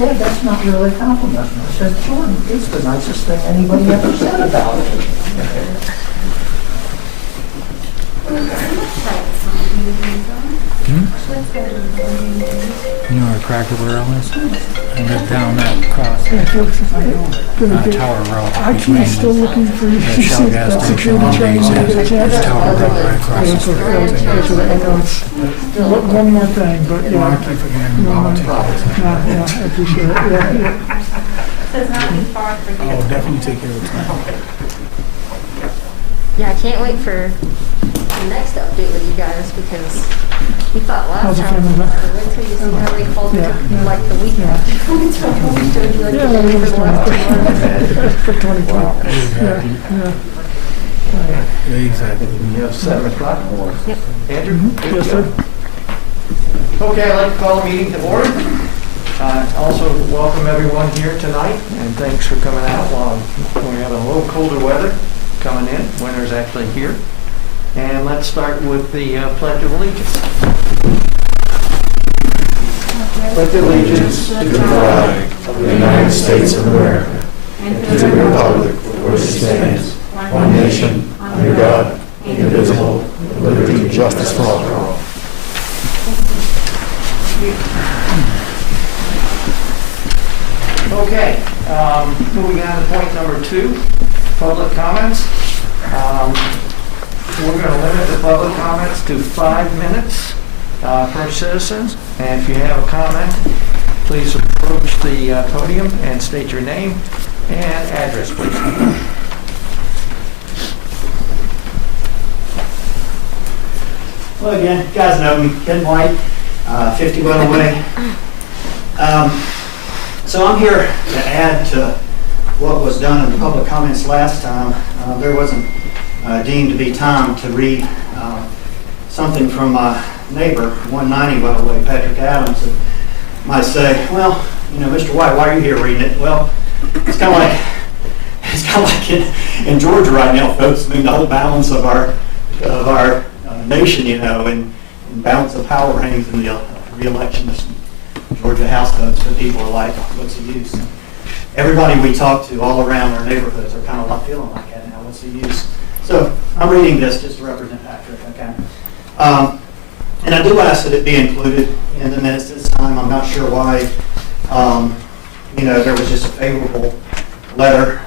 Dad, that's not really a compliment. I said, Jordan, it's the nicest thing anybody ever said about it. You know where Cracker Barrel is? I live down that cross Tower Road. I keep still looking for you. The Shell gas station on Days It's Tower Road right across the street. One more thing, but Well, I keep forgetting about it. yeah, I appreciate it. Yeah. So it's not too far for you. Oh, definitely take care of it. Yeah, I can't wait for the next update with you guys because we thought How's last it time, feeling? wait till you see how they folded Yeah. like the week after we showed you like Yeah, the day it was for the last 2 months. for 22. Yeah, yeah. Exactly. You have 7 o'clock more. Yep. Andrew? Yes, sir. Okay, I'd like to call the meeting to order. Also, welcome everyone here tonight, and thanks for coming out while we're having a little colder weather coming in. Winter's actually here. And let's start with the Pledge of Allegiance. Pledge of allegiance to the flag of the United States of America and to the republic for which it stands, one nation, under God, indivisible, with liberty and justice for all. Okay, moving on to point number 2, public comments. We're going to limit the public comments to 5 minutes per citizen. And if you have a comment, please approach the podium and state your name and address, please. Well, again, you guys know me, Ken White, 50 Well Way. So I'm here to add to what was done in the public comments last time. There wasn't deemed to be time to read something from my neighbor, 190 Well Way, Patrick Adams, that might say, well, you know, Mr. White, why are you here reading it? Well, it's kind of like in Georgia right now, folks. I mean, the whole balance of our nation, you know, and balance of power hangs in the re-election of some Georgia House votes. But people are like, what's the use? Everybody we talk to all around our neighborhoods are kind of like feeling like that now. What's the use? So I'm reading this just to represent Patrick, okay? And I do ask that it be included in the minutes this time. I'm not sure why, you know, there was just a favorable letter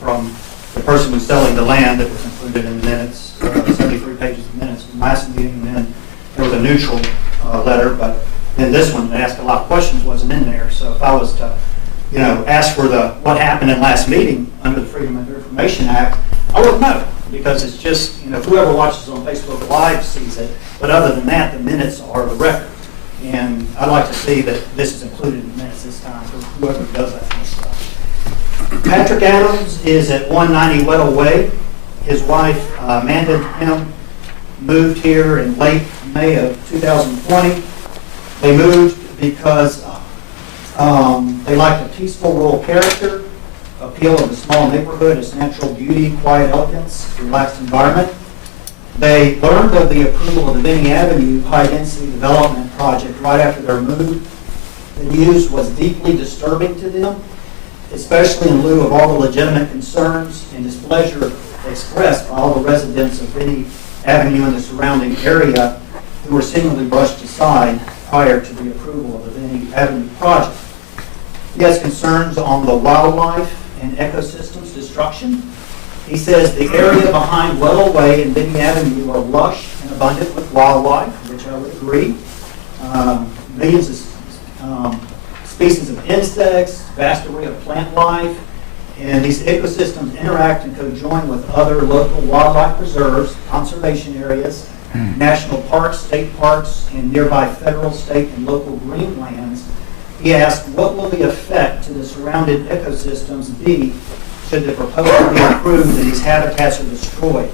from the person who's selling the land that was included in the minutes, 73 pages of minutes from last meeting, and then there was a neutral letter, but then this one that asked a lot of questions wasn't in there. So if I was to, you know, ask for what happened in last meeting under the Freedom of Information Act, I wouldn't know, because it's just, you know, whoever watches on Facebook Live sees it. But other than that, the minutes are the record. And I'd like to see that this is included in the minutes this time for whoever does that kind of stuff. Patrick Adams is at 190 Weddell Way. His wife, Amanda Him, moved here in late May of 2020. They moved because they liked the peaceful rural character, appeal of the small neighborhood, its natural beauty, quiet elegance, relaxed environment. They learned of the approval of the Benning Avenue high-density development project right after their move. The news was deeply disturbing to them, especially in lieu of all the legitimate concerns and displeasure expressed by all the residents of Benning Avenue and the surrounding area who were seemingly brushed aside prior to the approval of the Benning Avenue project. He has concerns on the wildlife and ecosystems destruction. He says the area behind Weddell Way and Benning Avenue are lush and abundant with wildlife, which I would agree. Millions of species of insects, vast array of plant life, and these ecosystems interact and co-join with other local wildlife preserves, conservation areas, national parks, state parks, and nearby federal, state, and local greenlands. He asked, what will the effect to the surrounding ecosystems be should the proposal be approved and these habitats are destroyed?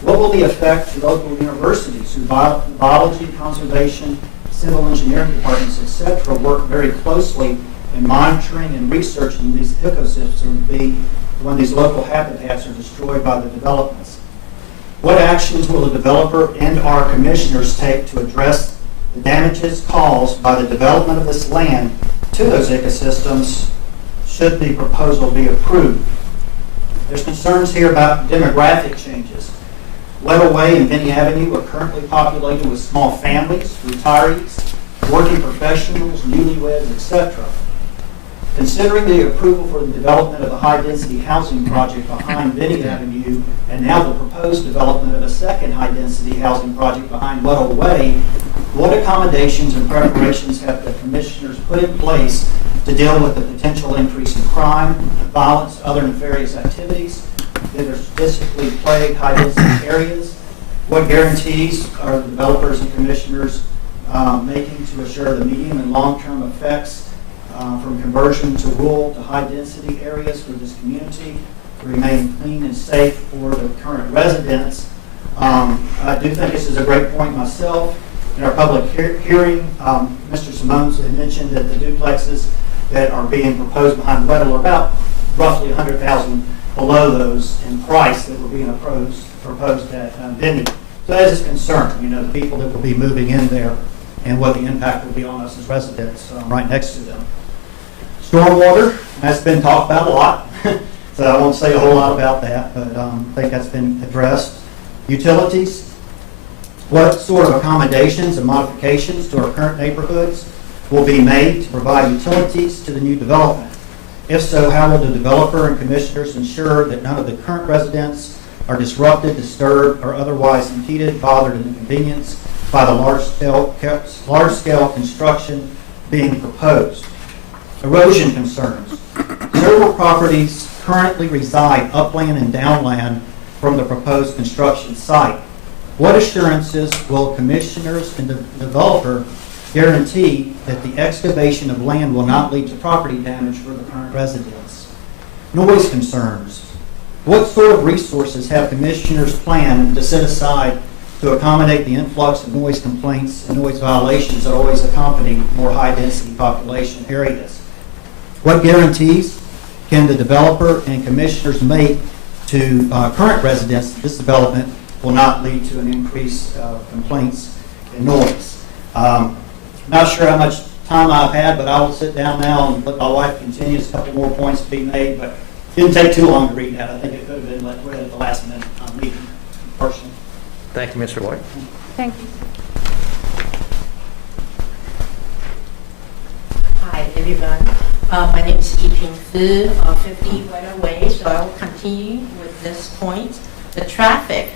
What will the effect to local universities whose biology, conservation, civil engineering departments, etc., work very closely in monitoring and researching these ecosystems be when these local habitats are destroyed by the developments? What actions will the developer and our commissioners take to address the damages caused by the development of this land to to those ecosystems should the proposal be approved. There's concerns here about demographic changes. Weddell Way and Vinnie Avenue are currently populated with small families, retirees, working professionals, newlyweds, etc. Considering the approval for the development of a high-density housing project behind Vinnie Avenue and now the proposed development of a second high-density housing project behind Weddell Way, what accommodations and preparations have the commissioners put in place to deal with the potential increase in crime, violence, other nefarious activities that are statistically plagued high-density areas? What guarantees are the developers and commissioners making to assure the medium and long-term effects from conversion to rural to high-density areas for this community to remain clean and safe for the current residents? I do think this is a great point myself. In our public hearing, Mr. Simones had mentioned that the duplexes that are being proposed behind Weddell are about roughly $100,000 below those in price that were being proposed at Vinnie. So that is a concern, the people that will be moving in there and what the impact will be on us as residents right next to them. Stormwater, that's been talked about a lot, so I won't say a whole lot about that, but I think that's been addressed. Utilities, what sort of accommodations and modifications to our current neighborhoods will be made to provide utilities to the new development? If so, how will the developer and commissioners ensure that none of the current residents are disrupted, disturbed, or otherwise impeded, bothered, and inconvenienced by the large-scale construction being proposed? Erosion concerns. Several properties currently reside upland and downland from the proposed construction site. What assurances will commissioners and the developer guarantee that the excavation of land will not lead to property damage for the current residents? Noise concerns. What sort of resources have commissioners planned to set aside to accommodate the influx of noise complaints and noise violations that always accompany more high-density population areas? What guarantees can the developer and commissioners make to current residents that this development will not lead to an increase of complaints and noise? Not sure how much time I've had, but I will sit down now and let my wife continue. There's a couple more points to be made, but it didn't take too long to read that. I think it could have been read at the last minute meeting, personally. Thank you, Mr. White. Thank you. Hi, everyone. My name is Yiping Fu of 50 Weddell Way, so I will continue with this point. The traffic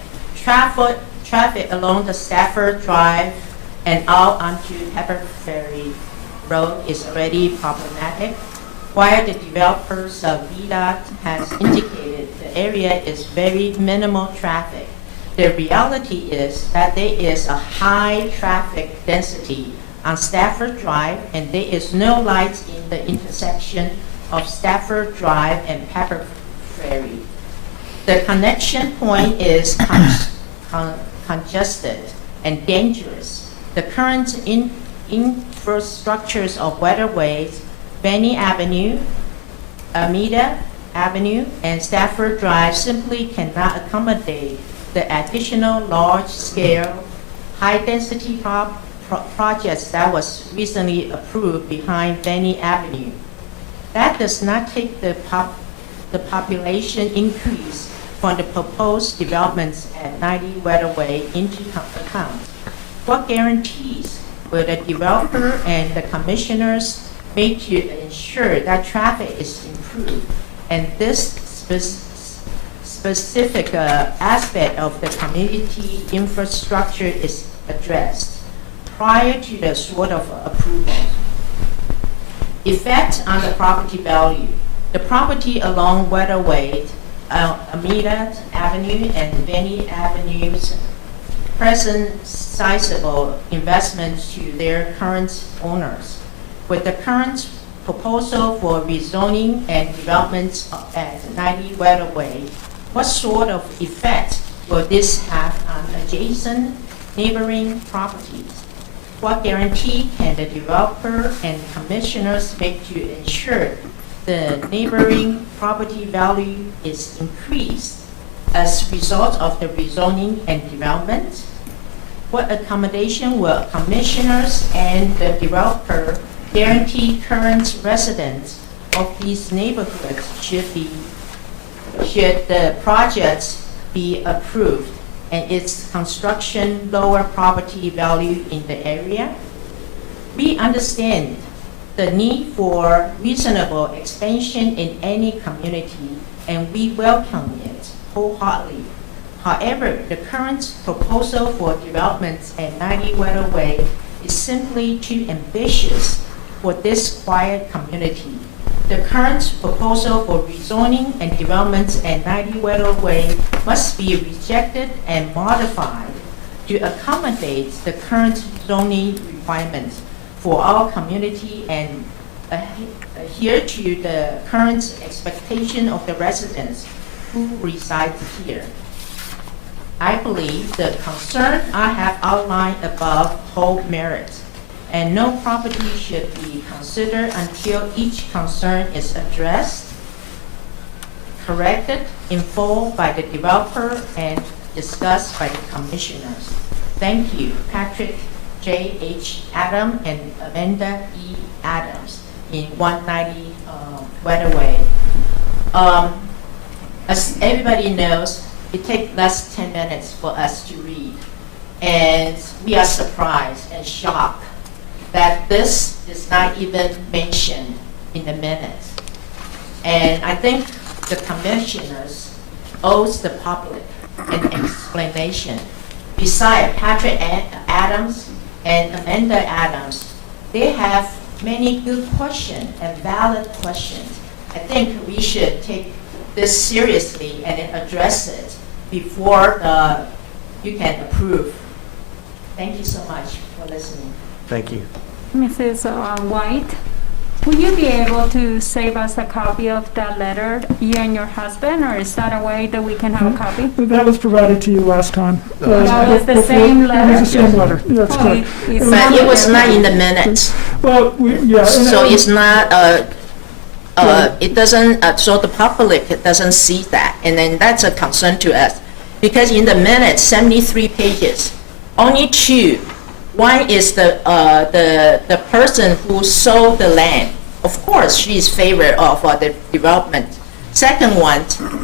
along the Stafford Drive and out onto Pepper Ferry Road is already problematic. While the developers of VDOT has indicated the area is very minimal traffic, the reality is that there is a high traffic density on Stafford Drive, and there is no lights in the intersection of Stafford Drive and Pepper Ferry. The connection point is congested and dangerous. The current infrastructures of Weddell Way, Vinnie Avenue, Alameda Avenue, and Stafford Drive simply cannot accommodate the additional large-scale, high-density projects that was recently approved behind Vinnie Avenue. That does not take the population increase from the proposed developments at 90 Weddell Way into account. What guarantees will the developer and the commissioners make to ensure that traffic is improved and this specific aspect of the community infrastructure is addressed prior to the sort of approval? Effect on the property value. The property along Weddell Way, Alameda Avenue, and Vinnie Avenue's present sizable investments to their current owners. With the current proposal for rezoning and development at 90 Weddell Way, what sort of effect will this have on adjacent neighboring properties? What guarantee can the developer and commissioners make to ensure the neighboring property value is increased as a result of the rezoning and development? What accommodation will commissioners and the developer guarantee current residents of these neighborhoods should the projects be approved and its construction lower property value in the area. We understand the need for reasonable expansion in any community, and we welcome it wholeheartedly. However, the current proposal for development at 90 Weather Way is simply too ambitious for this quiet community. The current proposal for rezoning and development at 90 Weather Way must be rejected and modified to accommodate the current zoning requirements for our community and adhere to the current expectation of the residents who reside here. I believe the concern I have outlined above hold merit, and no property should be considered until each concern is addressed, corrected in full by the developer, and discussed by the commissioners. Thank you, Patrick J.H. Adams and Amanda E. Adams in 190 Weather Way. As everybody knows, it takes less 10 minutes for us to read. And we are surprised and shocked that this is not even mentioned in the minutes. And I think the commissioners owes the public an explanation. Besides Patrick Adams and Amanda Adams, they have many good questions and valid questions. I think we should take this seriously and then address it before you can approve. Thank you so much for listening. Thank you. Mrs. White, will you be able to save us a copy of that letter, you and your husband, or is that a way that we can have a copy? That was provided to you last time. That was the same letter? It was the same letter, that's correct. But it was not in the minutes, Well, yeah. so it's not, it doesn't, so the public doesn't see that, and then that's a concern to us. Because in the minutes, 73 pages, only 2. One is the person who sold the land. Of course, she is favor of the development. Second one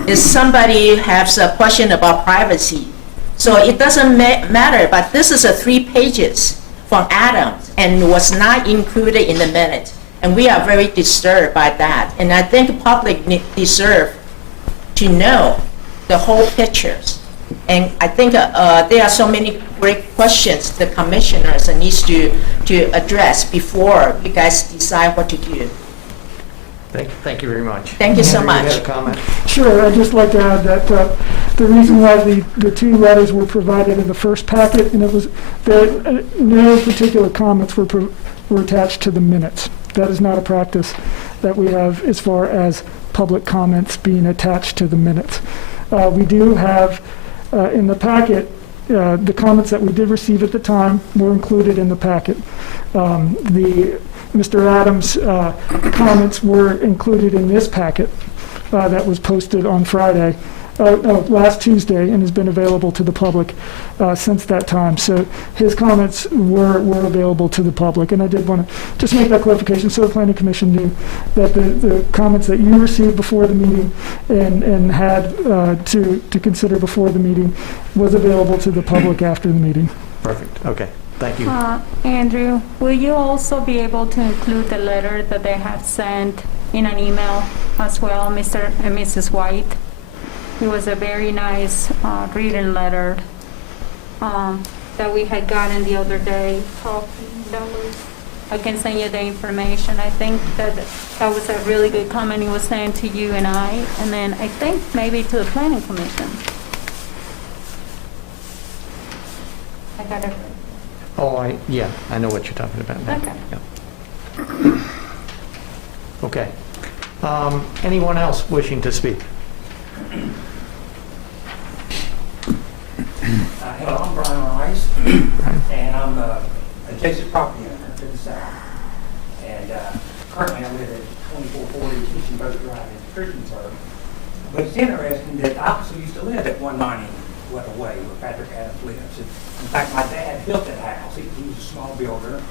is somebody has a question about privacy. So it doesn't matter, but this is a 3 pages from Adams and was not included in the minute. And we are very disturbed by that. And I think the public deserve to know the whole pictures. And I think there are so many great questions the commissioners needs to address before you guys decide what to do. Thank you very much. Thank you so Henry, you much. had a comment? Sure, I'd just like to add that the reason why the 2 letters were provided in the first packet, and it was that no particular comments were attached to the minutes. That is not a practice that we have as far as public comments being attached to the minutes. We do have in the packet, the comments that we did receive at the time were included in the packet. Mr. Adams' comments were included in this packet that was posted on Friday, last Tuesday, and has been available to the public since that time. So his comments were available to the public, and I did want to just make that clarification so the Planning Commission knew that the comments that you received before the meeting and had to consider before the meeting was available to the public after the meeting. Perfect, okay, thank you. Andrew, will you also be able to include the letter that they have sent in an email as well, Mr. and Mrs. White? It was a very nice written letter that we had gotten the other day. I can send you the information. I think that was a really good comment he was saying to you and I, and then I think maybe to the Planning Commission. I got it. Oh, yeah, I know what you're talking about now. Okay. Yeah. Okay. Anyone else wishing to speak? Hello, I'm Brian Rice, and I'm a adjacent property owner to the south. And currently I live at 2440 Kitchen Boat Drive in Christiansburg. But it's interesting that I also used to live at 190 Weather Way where Patrick Adams lives. In fact, my dad built that house. He was a small builder,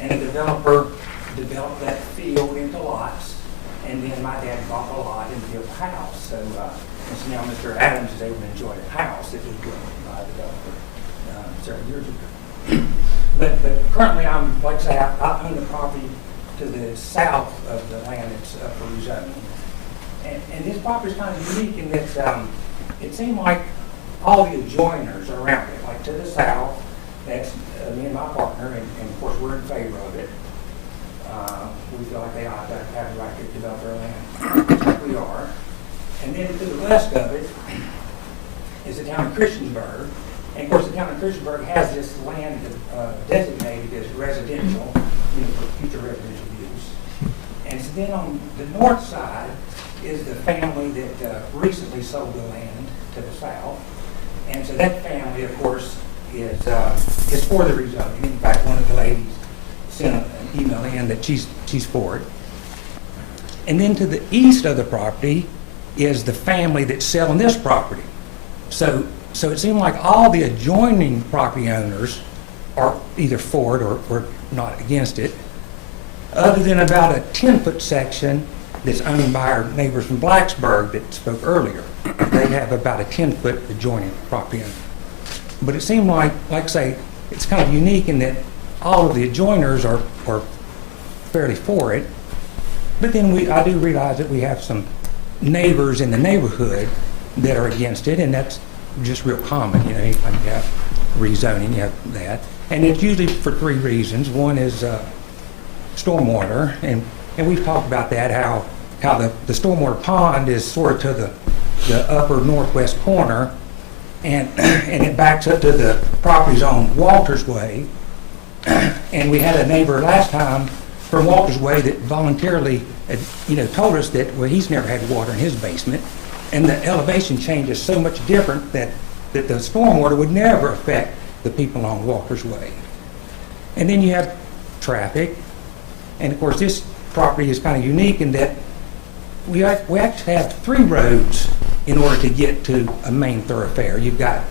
and the developer developed that field into lots, and then my dad bought the lot and built a house. So, and so now Mr. Adams is able to enjoy the house that was built by the developer several years ago. But currently, like I say, I own the property to the south of the land that's up for rezoning. And this property is kind of unique in that it seemed like all the adjoiners around it, like to the south, that's me and my partner, and of course we're in favor of it. We feel like they ought to have the right to develop their land, like we are. And then to the west of it is the town of Christiansburg. And of course, the town of Christiansburg has this land designated as residential, for future residential use. And so then on the north side is the family that recently sold the land to the south. And so that family, of course, is for the rezoning. In fact, one of the ladies sent an email in that she's for it. And then to the east of the property is the family that's selling this property. So it seemed like all the adjoining property owners are either for it or not against it, other than about a 10-foot section that's owned by our neighbors from Blacksburg that spoke earlier. They have about a 10-foot adjoining property owner. But it seemed like I say, it's kind of unique in that all of the adjoiners are fairly for it. But then I do realize that we have some neighbors in the neighborhood that are against it, and that's just real common. You have rezoning, you have that. And it's usually for three reasons. One is stormwater, and we've talked about that, how the stormwater pond is sort of to the upper northwest corner, and it backs up to the properties on Walters Way. And we had a neighbor last time from Walters Way that voluntarily told us that, well, he's never had water in his basement, and the elevation change is so much different that the stormwater would never affect the people on Walters Way. And then you have traffic, and of course this property is kind of unique in that we actually have three roads in order to get to a main thoroughfare. You've got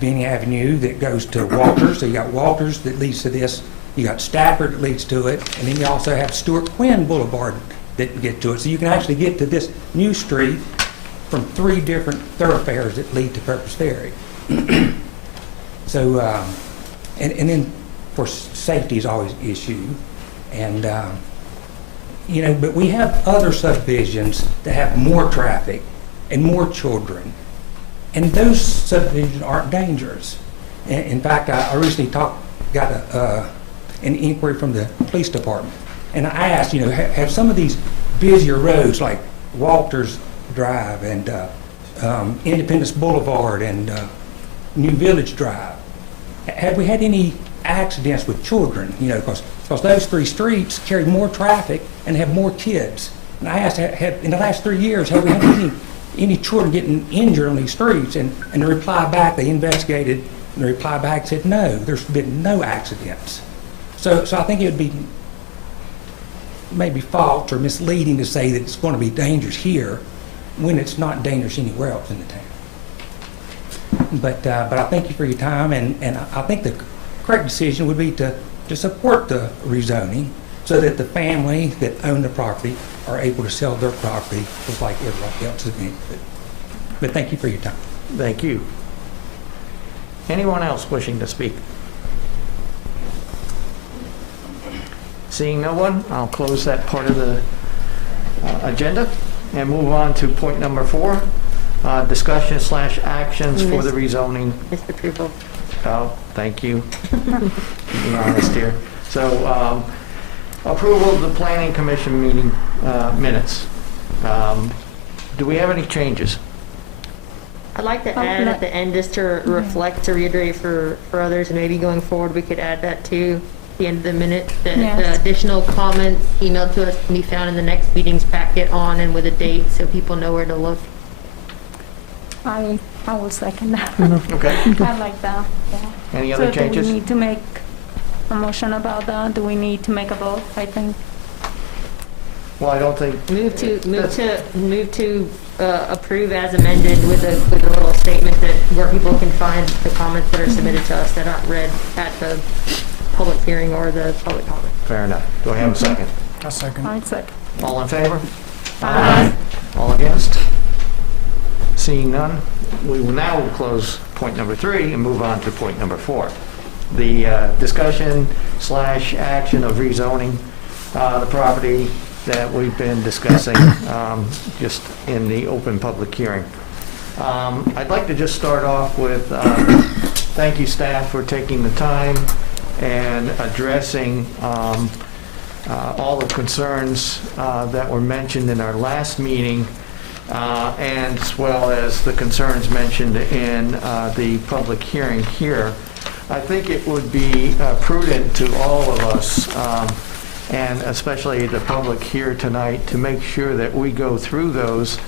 Benny Avenue that goes to Walters, so you got Walters that leads to this. You got Stafford that leads to it, and then you also have Stuart Quinn Boulevard that get to it. So you can actually get to this new street from three different thoroughfares that lead to Purpose Ferry. So, and then, of course, safety is always an issue. And, but we have other subdivisions that have more traffic and more children. And those subdivisions aren't dangerous. In fact, I recently got an inquiry from the police department. And I asked, have some of these busier roads like Walters Drive and Independence Boulevard and New Village Drive, have we had any accidents with children? Because those three streets carry more traffic and have more kids. And I asked, in the last 3 years, have we had any children getting injured on these streets? And the reply back, they investigated, and the reply back said, no, there's been no accidents. So I think it would be maybe false or misleading to say that it's going to be dangerous here when it's not dangerous anywhere else in the town. But I thank you for your time, and I think the correct decision would be to support the rezoning so that the family that own the property are able to sell their property just like everybody else is being. But thank you for your time. Thank you. Anyone else wishing to speak? Seeing no one, I'll close that part of the agenda and move on to point number 4, discussion/actions for the rezoning. Mr. Approval. Oh, thank you. Being honest here. So, approval of the Planning Commission meeting minutes. Do we have any changes? I'd like to add at the end, just to reflect, to reiterate for others, and maybe going forward, we could add that to the end of the minute, that the additional comments emailed to us can be found in the next meeting's packet on and with a date, so people know where to look. I will second that. Okay. I like that. Yeah. Any other changes? Do we need to make a motion about that? Do we need to make a vote, I think? Well, I don't think, Move to approve as amended with a little statement that where people can find the comments that are submitted to us that aren't read at the public hearing or the public comment. fair enough. Do I have a second? A second. I'd say. All in favor? Aye. All against? Seeing none, we will now close point number 3 and move on to point number 4. The discussion / action of rezoning the property that we've been discussing just in the open public hearing. I'd like to just start off with thank you, staff, for taking the time and addressing all the concerns that were mentioned in our last meeting, and as well as the concerns mentioned in the public hearing here. I think it would be prudent to all of us, and especially the public here tonight, to make sure that we go through those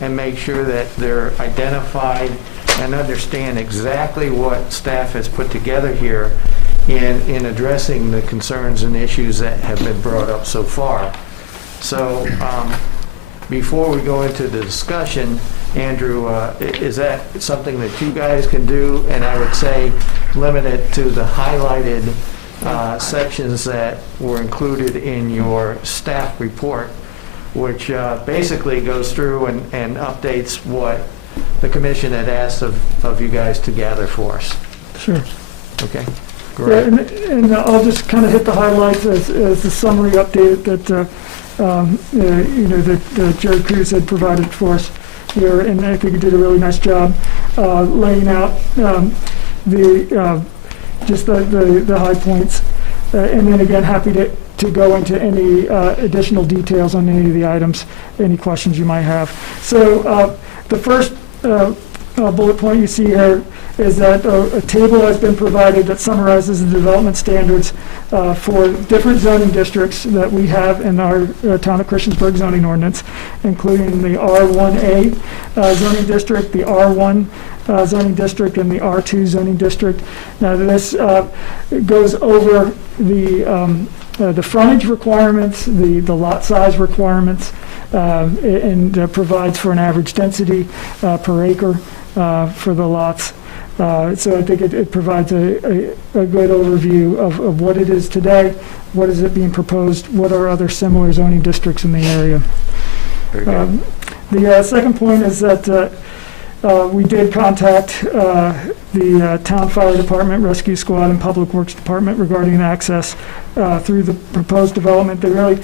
and make sure that they're identified and understand exactly what staff has put together here in addressing the concerns and issues that have been brought up so far. So before we go into the discussion, Andrew, is that something that you guys can do? And I would say limit it to the highlighted sections that were included in your staff report, which basically goes through and updates what the commission had asked of you guys to gather for us. Sure. Okay? Yeah, Great. and I'll just kind of hit the highlights as the summary update that, that Jared Cruz had provided for us here, and I think he did a really nice job laying out just the high points. And then again, happy to go into any additional details on any of the items, any questions you might have. So the first bullet point you see here is that a table has been provided that summarizes the development standards for different zoning districts that we have in our Town of Christiansburg zoning ordinance, including the R1A zoning district, the R1 zoning district, and the R2 zoning district. Now this goes over the frontage requirements, the lot size requirements, and provides for an average density per acre for the lots. So I think it provides a good overview of what it is today, what is it being proposed, what are other similar zoning districts in the area. Very good. The second point is that we did contact the Town Fire Department, Rescue Squad, and Public Works Department regarding access through the proposed development. They really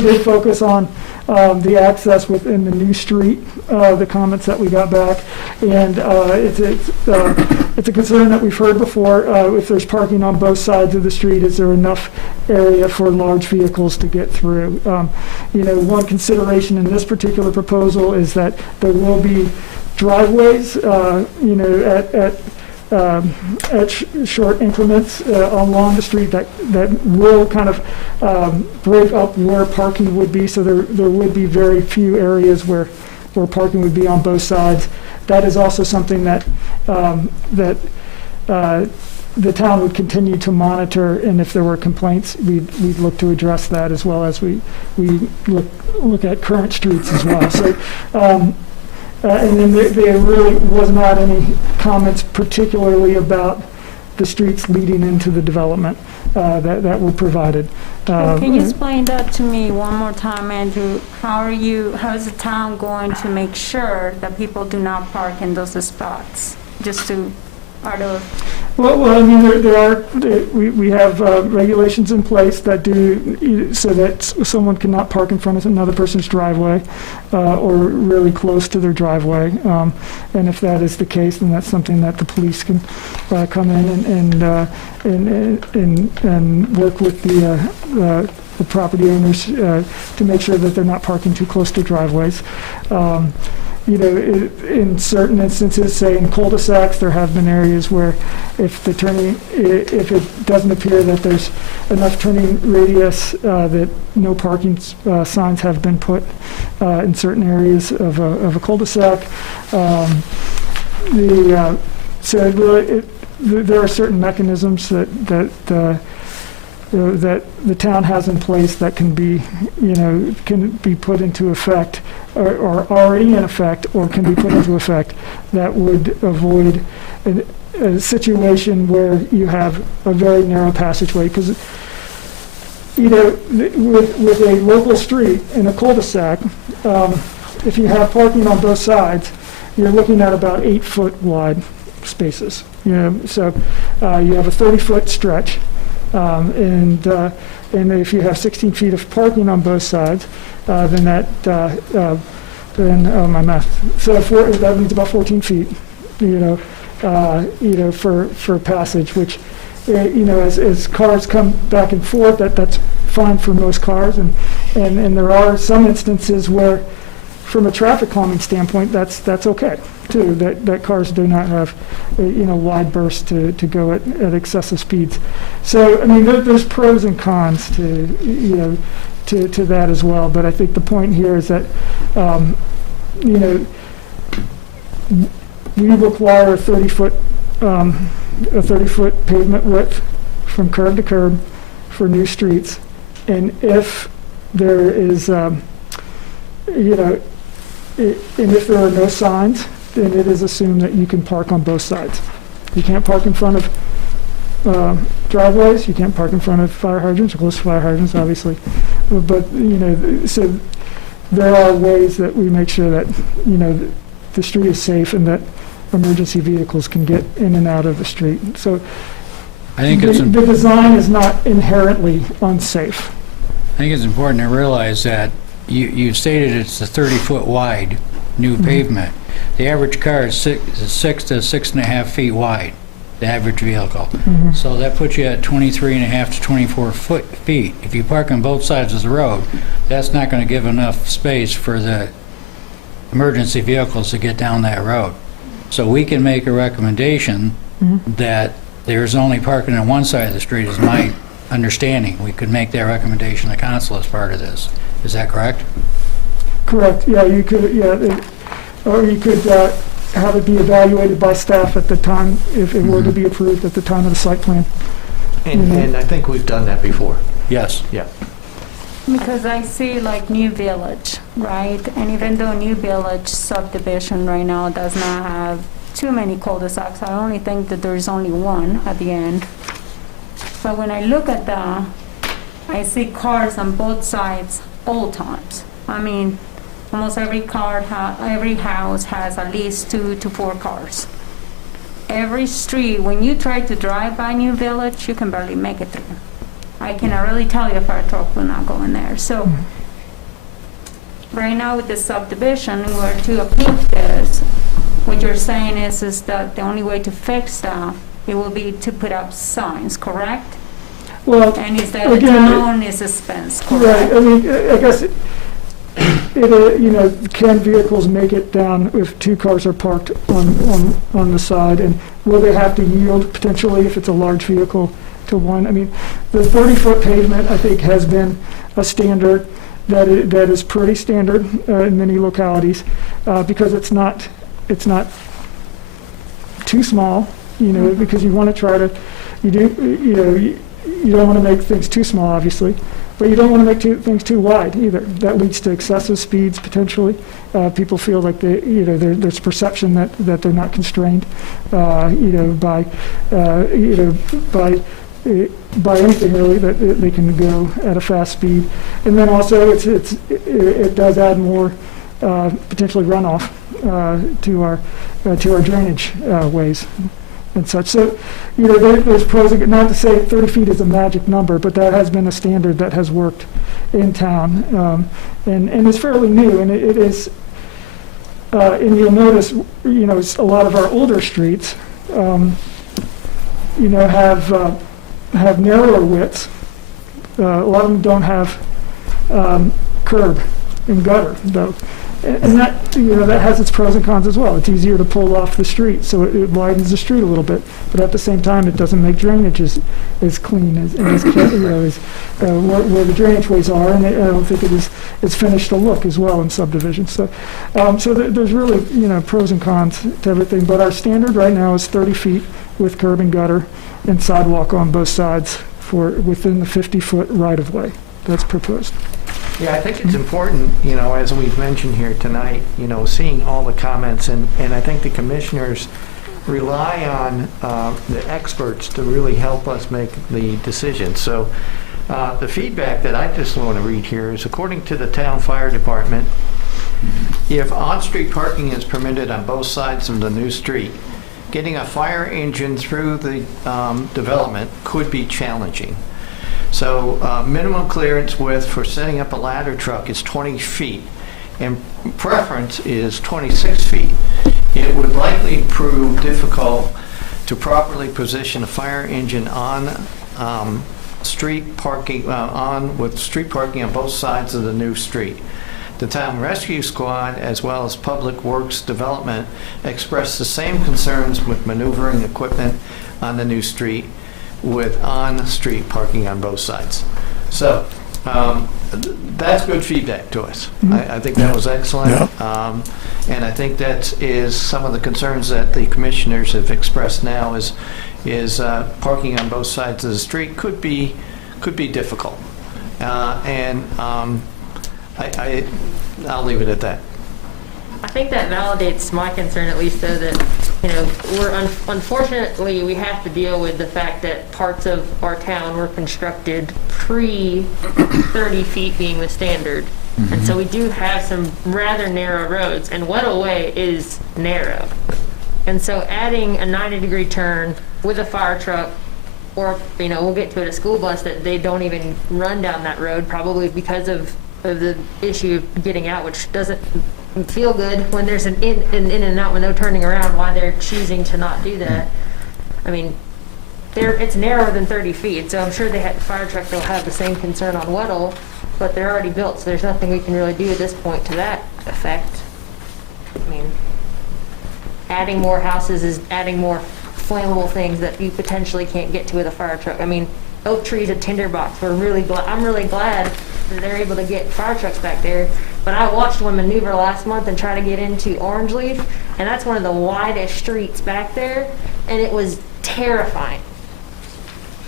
did focus on the access within the new street, the comments that we got back, and it's a concern that we've heard before. If there's parking on both sides of the street, is there enough area for large vehicles to get through? One consideration in this particular proposal is that there will be driveways, at short increments along the street that will kind of break up where parking would be. So there would be very few areas where parking would be on both sides. That is also something that the town would continue to monitor, and if there were complaints, we'd look to address that, as well as we look at current streets as well. So. And then there really was not any comments particularly about the streets leading into the development that were provided. Can you explain that to me one more time, Andrew? How is the town going to make sure that people do not park in those spots? Well, I mean, we have regulations in place that do so that someone cannot park in front of another person's driveway or really close to their driveway. And if that is the case, then that's something that the police can come in and work with the property owners to make sure that they're not parking too close to driveways. In certain instances, say in cul-de-sacs, there have been areas where if it doesn't appear that there's enough turning radius, that no parking signs have been put in certain areas of a cul-de-sac. So there are certain mechanisms that that the town has in place that can be, can be put into effect, or already in effect, or can be put into effect, that would avoid a situation where you have a very narrow passageway. Because, with a local street in a cul-de-sac, if you have parking on both sides, you're looking at about 8-foot wide spaces. So you have a 30-foot stretch, and if you have 16 feet of parking on both sides, then my math. So that means about 14 feet. For passage, which, as cars come back and forth, that's fine for most cars, and there are some instances where, from a traffic calming standpoint, that's okay too. That cars do not have, wide bursts to go at excessive speeds. So I mean, there's pros and cons to to that as well. But I think the point here is that we require a 30-foot pavement width from curb to curb for new streets, and if there is, and if there are no signs, then it is assumed that you can park on both sides. You can't park in front of driveways. You can't park in front of fire hydrants, or close to fire hydrants, obviously. But so there are ways that we make sure that the street is safe and that emergency vehicles can get in and out of the street. So I think the design is not inherently unsafe. I think it's important to realize that you stated it's a 30-foot wide new pavement. The average car is 6 to 6.5 feet wide, the average vehicle. So that puts you at 23.5 to 24 feet. If you park on both sides of the road, that's not going to give enough space for the emergency vehicles to get down that road. So we can make a recommendation that there's only parking on one side of the street, is my understanding. We could make that recommendation to council as part of this. Is that correct? Correct. Yeah, you could. Yeah, or you could have it be evaluated by staff at the time, if it were to be approved at the time of the site plan. And I think we've done that before. Yes. Yeah. Because I see like New Village, right? And even though New Village subdivision right now does not have too many cul-de-sacs, I only think that there is only one at the end. But when I look at that, I see cars on both sides all times. I mean, almost every every house has at least 2 to 4 cars. Every street, when you try to drive by New Village, you can barely make it through. I cannot really tell you if our truck will not go in there. So right now with the subdivision, in order to approve this, what you're saying is that the only way to fix that, it will be to put up signs, correct? Well, and is that the town is expense, correct? Right. I mean, I guess can vehicles make it down if 2 cars are parked on the side, and will they have to yield potentially if it's a large vehicle to one? I mean, the 30-foot pavement, I think, has been a standard that is pretty standard in many localities, because it's not too small, because you want to try to, you don't want to make things too small, obviously, but you don't want to make things too wide either. That leads to excessive speeds potentially. People feel like there's perception that they're not constrained, by anything really, that they can go at a fast speed. And then also it does add more potentially runoff to our drainage ways and such. So, there's pros and, not to say 30 feet is a magic number, but that has been a standard that has worked in town, and it's fairly new, and it is, and you'll notice, a lot of our older streets, have narrower widths. A lot of them don't have curb and gutter, though. And that, that has its pros and cons as well. It's easier to pull off the street, so it widens the street a little bit. But at the same time, it doesn't make drainage as clean as where the drainage ways are, and I don't think it's finished to look as well in subdivisions. So, there's really, pros and cons to everything. But our standard right now is 30 feet with curb and gutter and sidewalk on both sides for within the 50-foot right-of-way that's proposed. Yeah, I think it's important, as we've mentioned here tonight, seeing all the comments, and I think the commissioners rely on the experts to really help us make the decision. So the feedback that I just want to read here is, according to the town fire department, if on-street parking is permitted on both sides of the new street, getting a fire engine through the development could be challenging. So minimum clearance width for setting up a ladder truck is 20 feet, and preference is 26 feet. It would likely prove difficult to properly position a fire engine on street parking, with street parking on both sides of the new street. The town rescue squad, as well as Public Works Development, expressed the same concerns with maneuvering equipment on the new street with on-street parking on both sides. So that's good feedback to us. I think that was excellent. And I think that is some of the concerns that the commissioners have expressed now is parking on both sides of the street could be difficult. I'll leave it at that. I think that validates my concern, at least, though, that, unfortunately, we have to deal with the fact that parts of our town were constructed pre-30 feet being the standard. And so we do have some rather narrow roads, and Weddell Way is narrow. And so adding a 90-degree turn with a fire truck, or, we'll get to it, a school bus, that they don't even run down that road, probably because of the issue of getting out, which doesn't feel good when there's an in and out with no turning around, why they're choosing to not do that. I mean, it's narrower than 30 feet, so I'm sure fire trucks will have the same concern on Weddell, but they're already built, so there's nothing we can really do at this point to that effect. I mean, adding more houses is adding more flammable things that you potentially can't get to with a fire truck. I mean, oak trees and tinderbox, I'm really glad that they're able to get fire trucks back there. But I watched one maneuver last month and try to get into Orange Leaf, and that's one of the widest streets back there, and it was terrifying.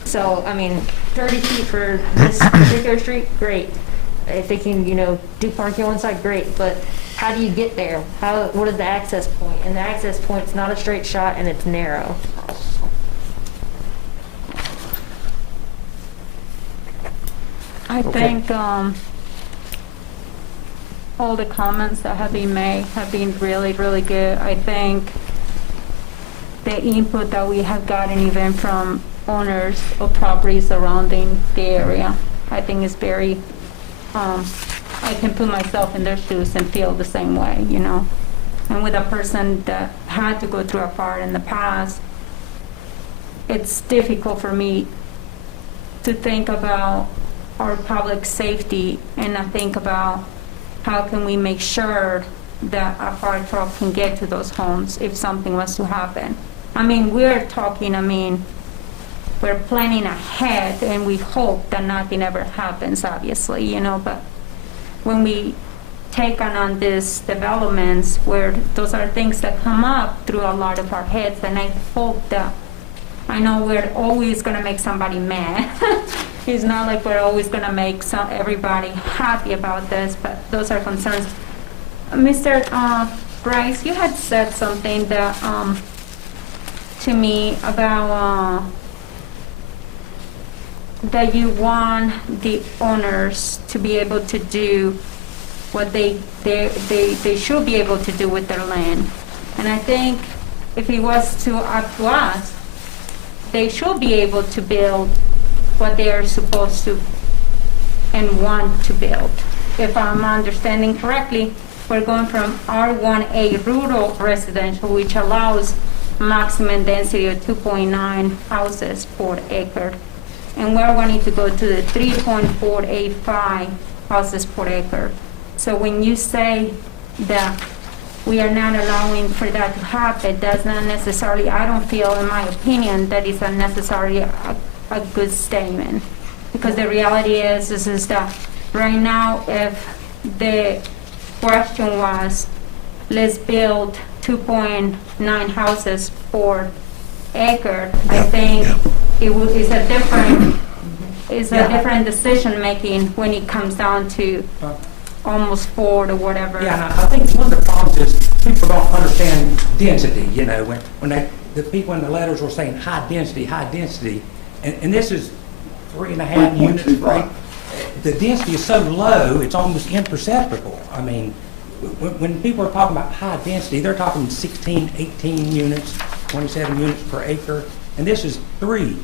So, I mean, 30 feet for this particular street, great. If they can, do parking on one side, great. But how do you get there? What is the access point? And the access point's not a straight shot, and it's narrow. I think all the comments that have been made have been really, really good. I think the input that we have gotten even from owners of properties surrounding the area, I think is very, I can put myself in their shoes and feel the same way, And with a person that had to go through a fire in the past, it's difficult for me to think about our public safety, and I think about how can we make sure that a fire truck can get to those homes if something was to happen. I mean, we're planning ahead, and we hope that nothing ever happens, obviously, but when we take on these developments where those are things that come up through a lot of our heads, and I hope that, I know we're always going to make somebody mad. It's not like we're always going to make everybody happy about this, but those are concerns. Mr. Bryce, you had said something that to me about that you want the owners to be able to do what they should be able to do with their land. And I think if it was up to us, they should be able to build what they are supposed to and want to build. If I'm understanding correctly, we're going from R1A rural residential, which allows maximum density of 2.9 houses per acre. And we're wanting to go to the 3.485 houses per acre. So when you say that we are not allowing for that to happen, that's not necessarily, I don't feel, in my opinion, that is necessarily a good statement. Because the reality is that right now, if the question was, let's build 2.9 houses per acre, I think it's a different it's a Yeah. different decision-making when it comes down to almost Ford or whatever. Yeah, and I think one of the problems is people don't understand density, you know, when the people in the letters were saying high density, and this is 3.5 units per acre. The density is so low, it's almost imperceptible. I mean, when people are talking about high density, they're talking 16, 18 units, 27 units per acre, and this is 3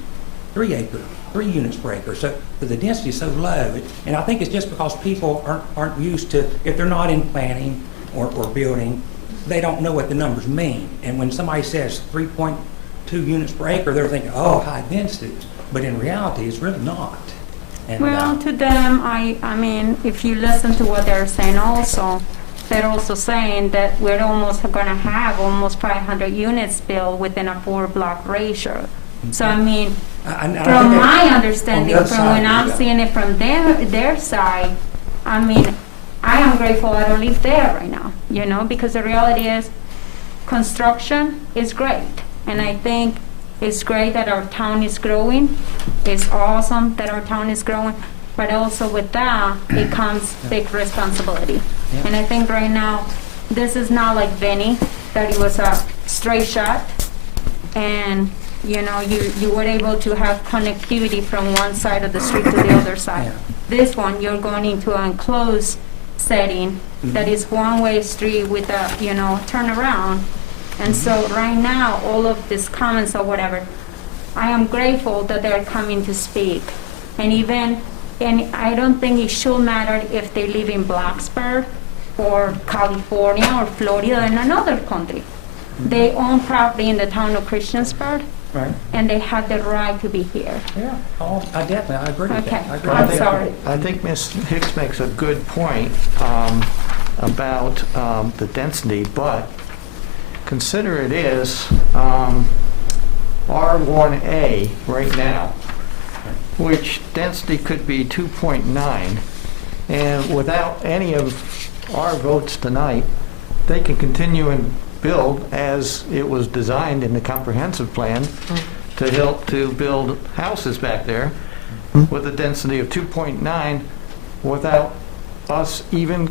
units per acre. So the density is so low, and I think it's just because people aren't used to, if they're not in planning or building, they don't know what the numbers mean. And when somebody says 3.2 units per acre, they're thinking, oh, high density. But in reality, it's really not. And, Well, to them, I mean, if you listen to what they're saying also, they're also saying that we're almost going to have almost 500 units built within a 4-block ratio. So, I mean, from my understanding, from when I'm seeing it from their side, I mean, I am grateful I don't live there right now, you know, because the reality is construction is great. And I think it's great that our town is growing. It's awesome that our town is growing. But also with that, it comes big responsibility. Yeah. And I think right now, this is not like Benny, that it was a straight shot. And, you know, you were able to have connectivity from one side of the street to the other side. Yeah. This one, you're going into an enclosed setting that is one-way street with a, you know, turnaround. And so right now, all of these comments or whatever, I am grateful that they're coming to speak. And I don't think it should matter if they live in Blacksburg or California or Florida in another country. They own property in the town of Christiansburg, Right. and they have the right to be here. Yeah, I agree with Okay. that. I agree I'm with that. sorry. I think Ms. Hicks makes a good point about the density, but consider it is R1A right now, which density could be 2.9, and without any of our votes tonight, they can continue and build as it was designed in the comprehensive plan to help to build houses back there with a density of 2.9 without us even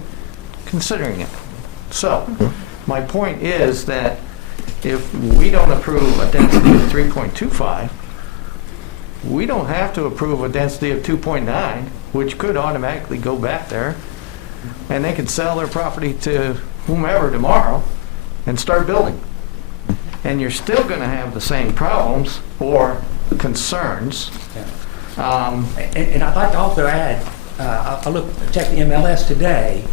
considering it. So, my point is that if we don't approve a density of 3.25, we don't have to approve a density of 2.9, which could automatically go back there, and they can sell their property to whomever tomorrow and start building. And you're still going to have the same problems or concerns. And I'd like to also add, I checked the MLS today,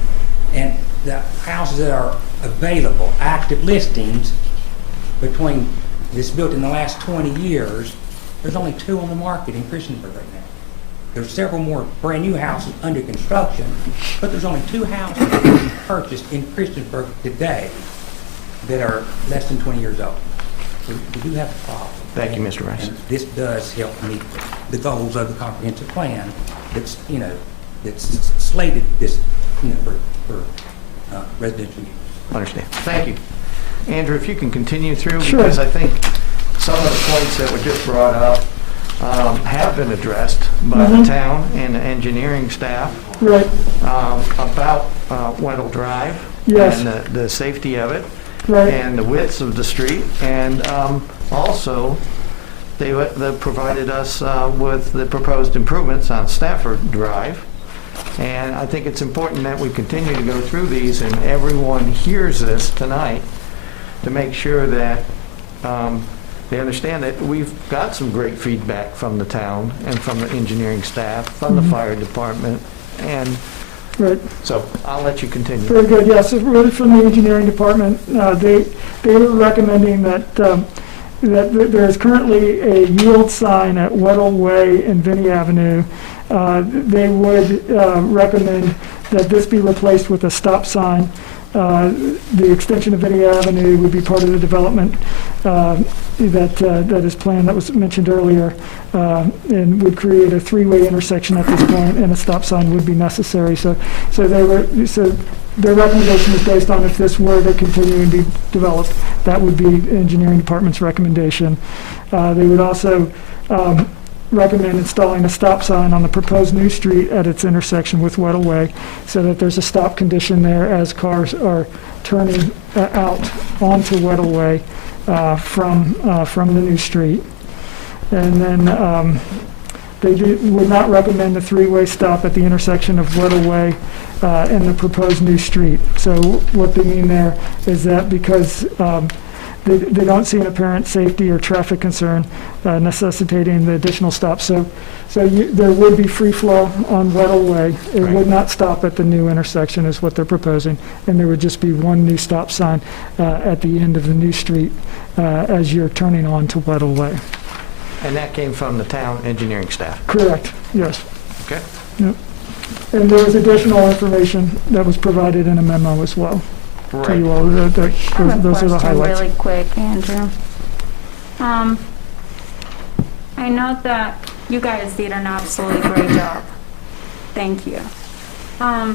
and the houses that are available, active listings, between this built in the last 20 years, there's only 2 on the market in Christiansburg right now. There's several more brand new houses under construction, but there's only 2 houses being purchased in Christiansburg today that are less than 20 years old. We do have a problem. Thank you, Mr. Rice. And this does help meet the goals of the comprehensive plan that's, you know, that's slated this, you know, for residential use. Understand. Thank you. Andrew, if you can continue through, Sure. because I think some of the points that were just brought up have been addressed by the town and the engineering staff Right, about Wendell Drive Yes. and the safety of it right. and the widths of the street. And also, they provided us with the proposed improvements on Stafford Drive. And I think it's important that we continue to go through these and everyone hears this tonight to make sure that they understand that we've got some great feedback from the town and from the engineering staff, from the fire department, and Right. so I'll let you continue. Very good, yes, really from the engineering department, they were recommending that there is currently a yield sign at Weddell Way and Vinnie Avenue. They would recommend that this be replaced with a stop sign. The extension of Vinnie Avenue would be part of the development that is planned, that was mentioned earlier, and would create a 3-way intersection at this point, and a stop sign would be necessary. So their recommendation is based on if this were to continue and be developed, that would be engineering department's recommendation. They would also recommend installing a stop sign on the proposed new street at its intersection with Weddell Way, so that there's a stop condition there as cars are turning out onto Weddell Way from the new street. And then they would not recommend a three-way stop at the intersection of Weddell Way and the proposed new street. So what they mean there is that because they don't see an apparent safety or traffic concern necessitating the additional stop. So there would be free flow on Weddell Way. It Right. would not stop at the new intersection is what they're proposing. And there would just be one new stop sign at the end of the new street as you're turning on to Weddell Way. And that came from the town engineering staff. Correct, yes. Okay. Yep. And there was additional information that was provided in a memo as well to Right. you all. I have a Those are the question highlights. really quick, Andrew. I know that you guys did an absolutely great job. Thank you. I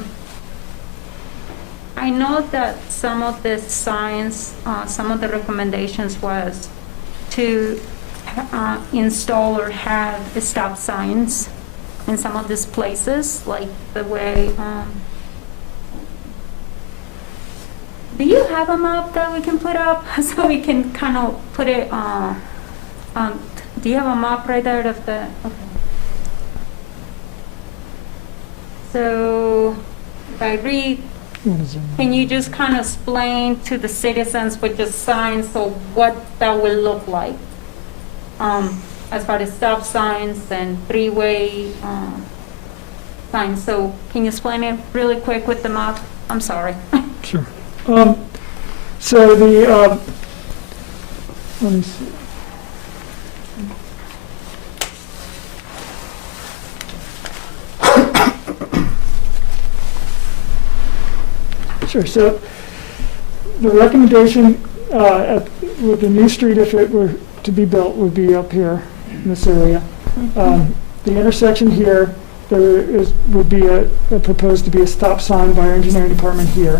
know that some of the signs, some of the recommendations was to install or have stop signs in some of these places, like the way, do you have a map that we can put up so we can kind of put it, do you have a map right there of the, okay. So, if I read, What is it? can you just kind of explain to the citizens with the signs, so what that will look like? As far as stop signs and three-way signs. So can you explain it really quick with the map? I'm sorry. Sure. So the, let me see. Sure, so the recommendation with the new street, if it were to be built, would be up here in this area. The intersection here, would be proposed to be a stop sign by our engineering department here,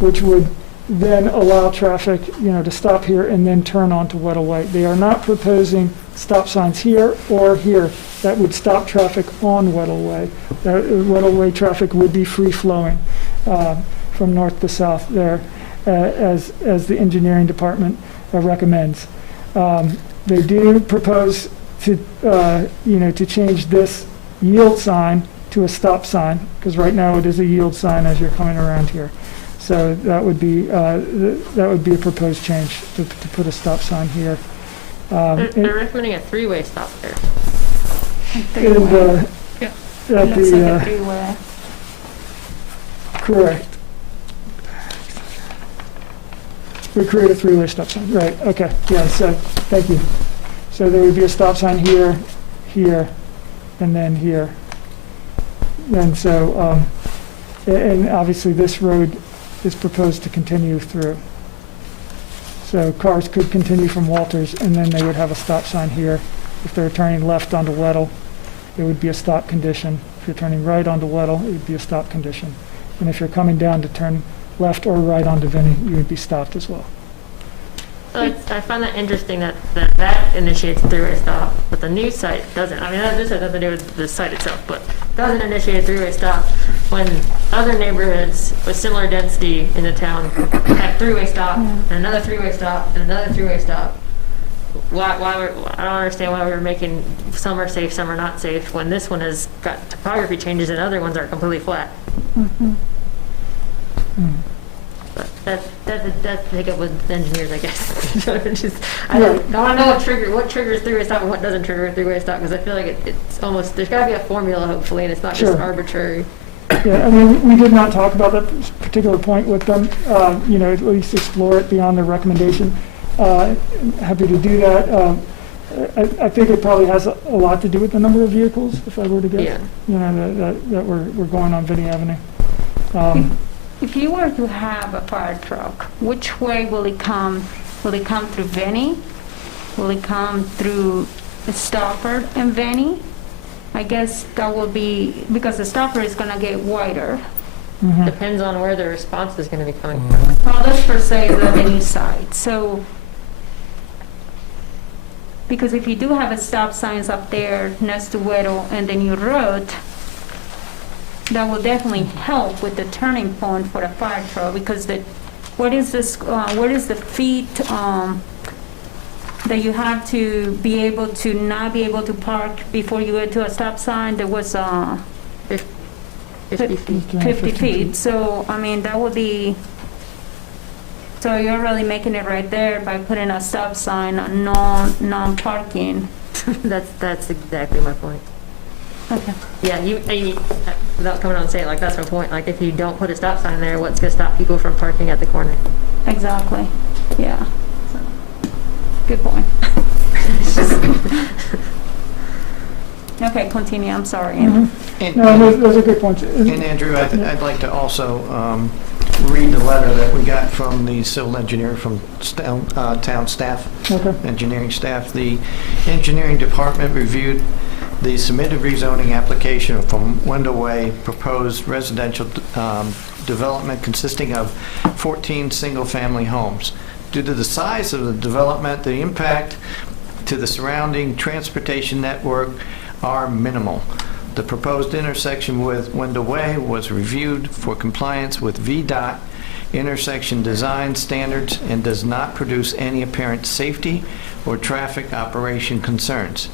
which would then allow traffic, to stop here and then turn onto Weddell Way. They are not proposing stop signs here or here that would stop traffic on Weddell Way. Weddell Way traffic would be free flowing from north to south there, as the engineering department recommends. They do propose to change this yield sign to a stop sign, because right now it is a yield sign as you're coming around here. So that would be a proposed change to put a stop sign here. They're recommending a three-way stop there. And, Yeah. at Looks like a the, three-way. correct. We create a three-way stop sign, right, okay, yeah, so, thank you. So there would be a stop sign here, here, and then here. And so, and obviously this road is proposed to continue through. So cars could continue from Walters, and then they would have a stop sign here. If they're turning left onto Weddell, it would be a stop condition. If you're turning right onto Weddell, it would be a stop condition. And if you're coming down to turn left or right onto Vinnie, you would be stopped as well. So I find that interesting that initiates a three-way stop, but the new site doesn't. I mean, this has nothing to do with the site itself, but doesn't initiate a three-way stop when other neighborhoods with similar density in the town have three-way stop, and another three-way stop, and another three-way stop. I don't understand why we're making some are safe, some are not safe, when this one has got topography changes and other ones are completely flat. But that's take up with engineers, I guess. I don't know what triggers three-way stop and what doesn't trigger a three-way stop, because I feel like it's almost, there's got to be a formula, hopefully, and it's not just Sure. arbitrary. Yeah, I mean, we did not talk about that particular point with them, at least explore it beyond their recommendation. Happy to do that. I think it probably has a lot to do with the number of vehicles, if I were to guess. Yeah. That we're going on Vinnie Avenue. If you were to have a fire truck, which way will it come? Will it come through Vinnie? Will it come through Stoppard and Vinnie? I guess that will be, because the Stoppard is gonna get wider. Depends on where the response is going to be coming from. Well, let's per se the Vinnie side, so. because if you do have a stop signs up there next to Weddle and the new road, that will definitely help with the turning point for the fire truck, because what is the feet, that you have to be able to not be able to park before you get to a stop sign? There was, 50 feet. 50 feet, so, I mean, that would be, so you're really making it right there by putting a stop sign, non-parking. That's exactly my point. Okay. Yeah, without coming on and saying, like, that's my point. Like, if you don't put a stop sign there, what's gonna stop people from parking at the corner? Exactly, yeah. So, good point. Okay, continue, I'm sorry. Mhm. And- No, those are good points. And Andrew, I'd like to also read the letter that we got from the civil engineer from town staff, Okay. engineering staff. The engineering department reviewed the submitted rezoning application from Wendell Way, proposed residential development consisting of 14 single-family homes. Due to the size of the development, the impact to the surrounding transportation network are minimal. The proposed intersection with Wendell Way was reviewed for compliance with VDOT intersection design standards and does not produce any apparent safety or traffic operation concerns.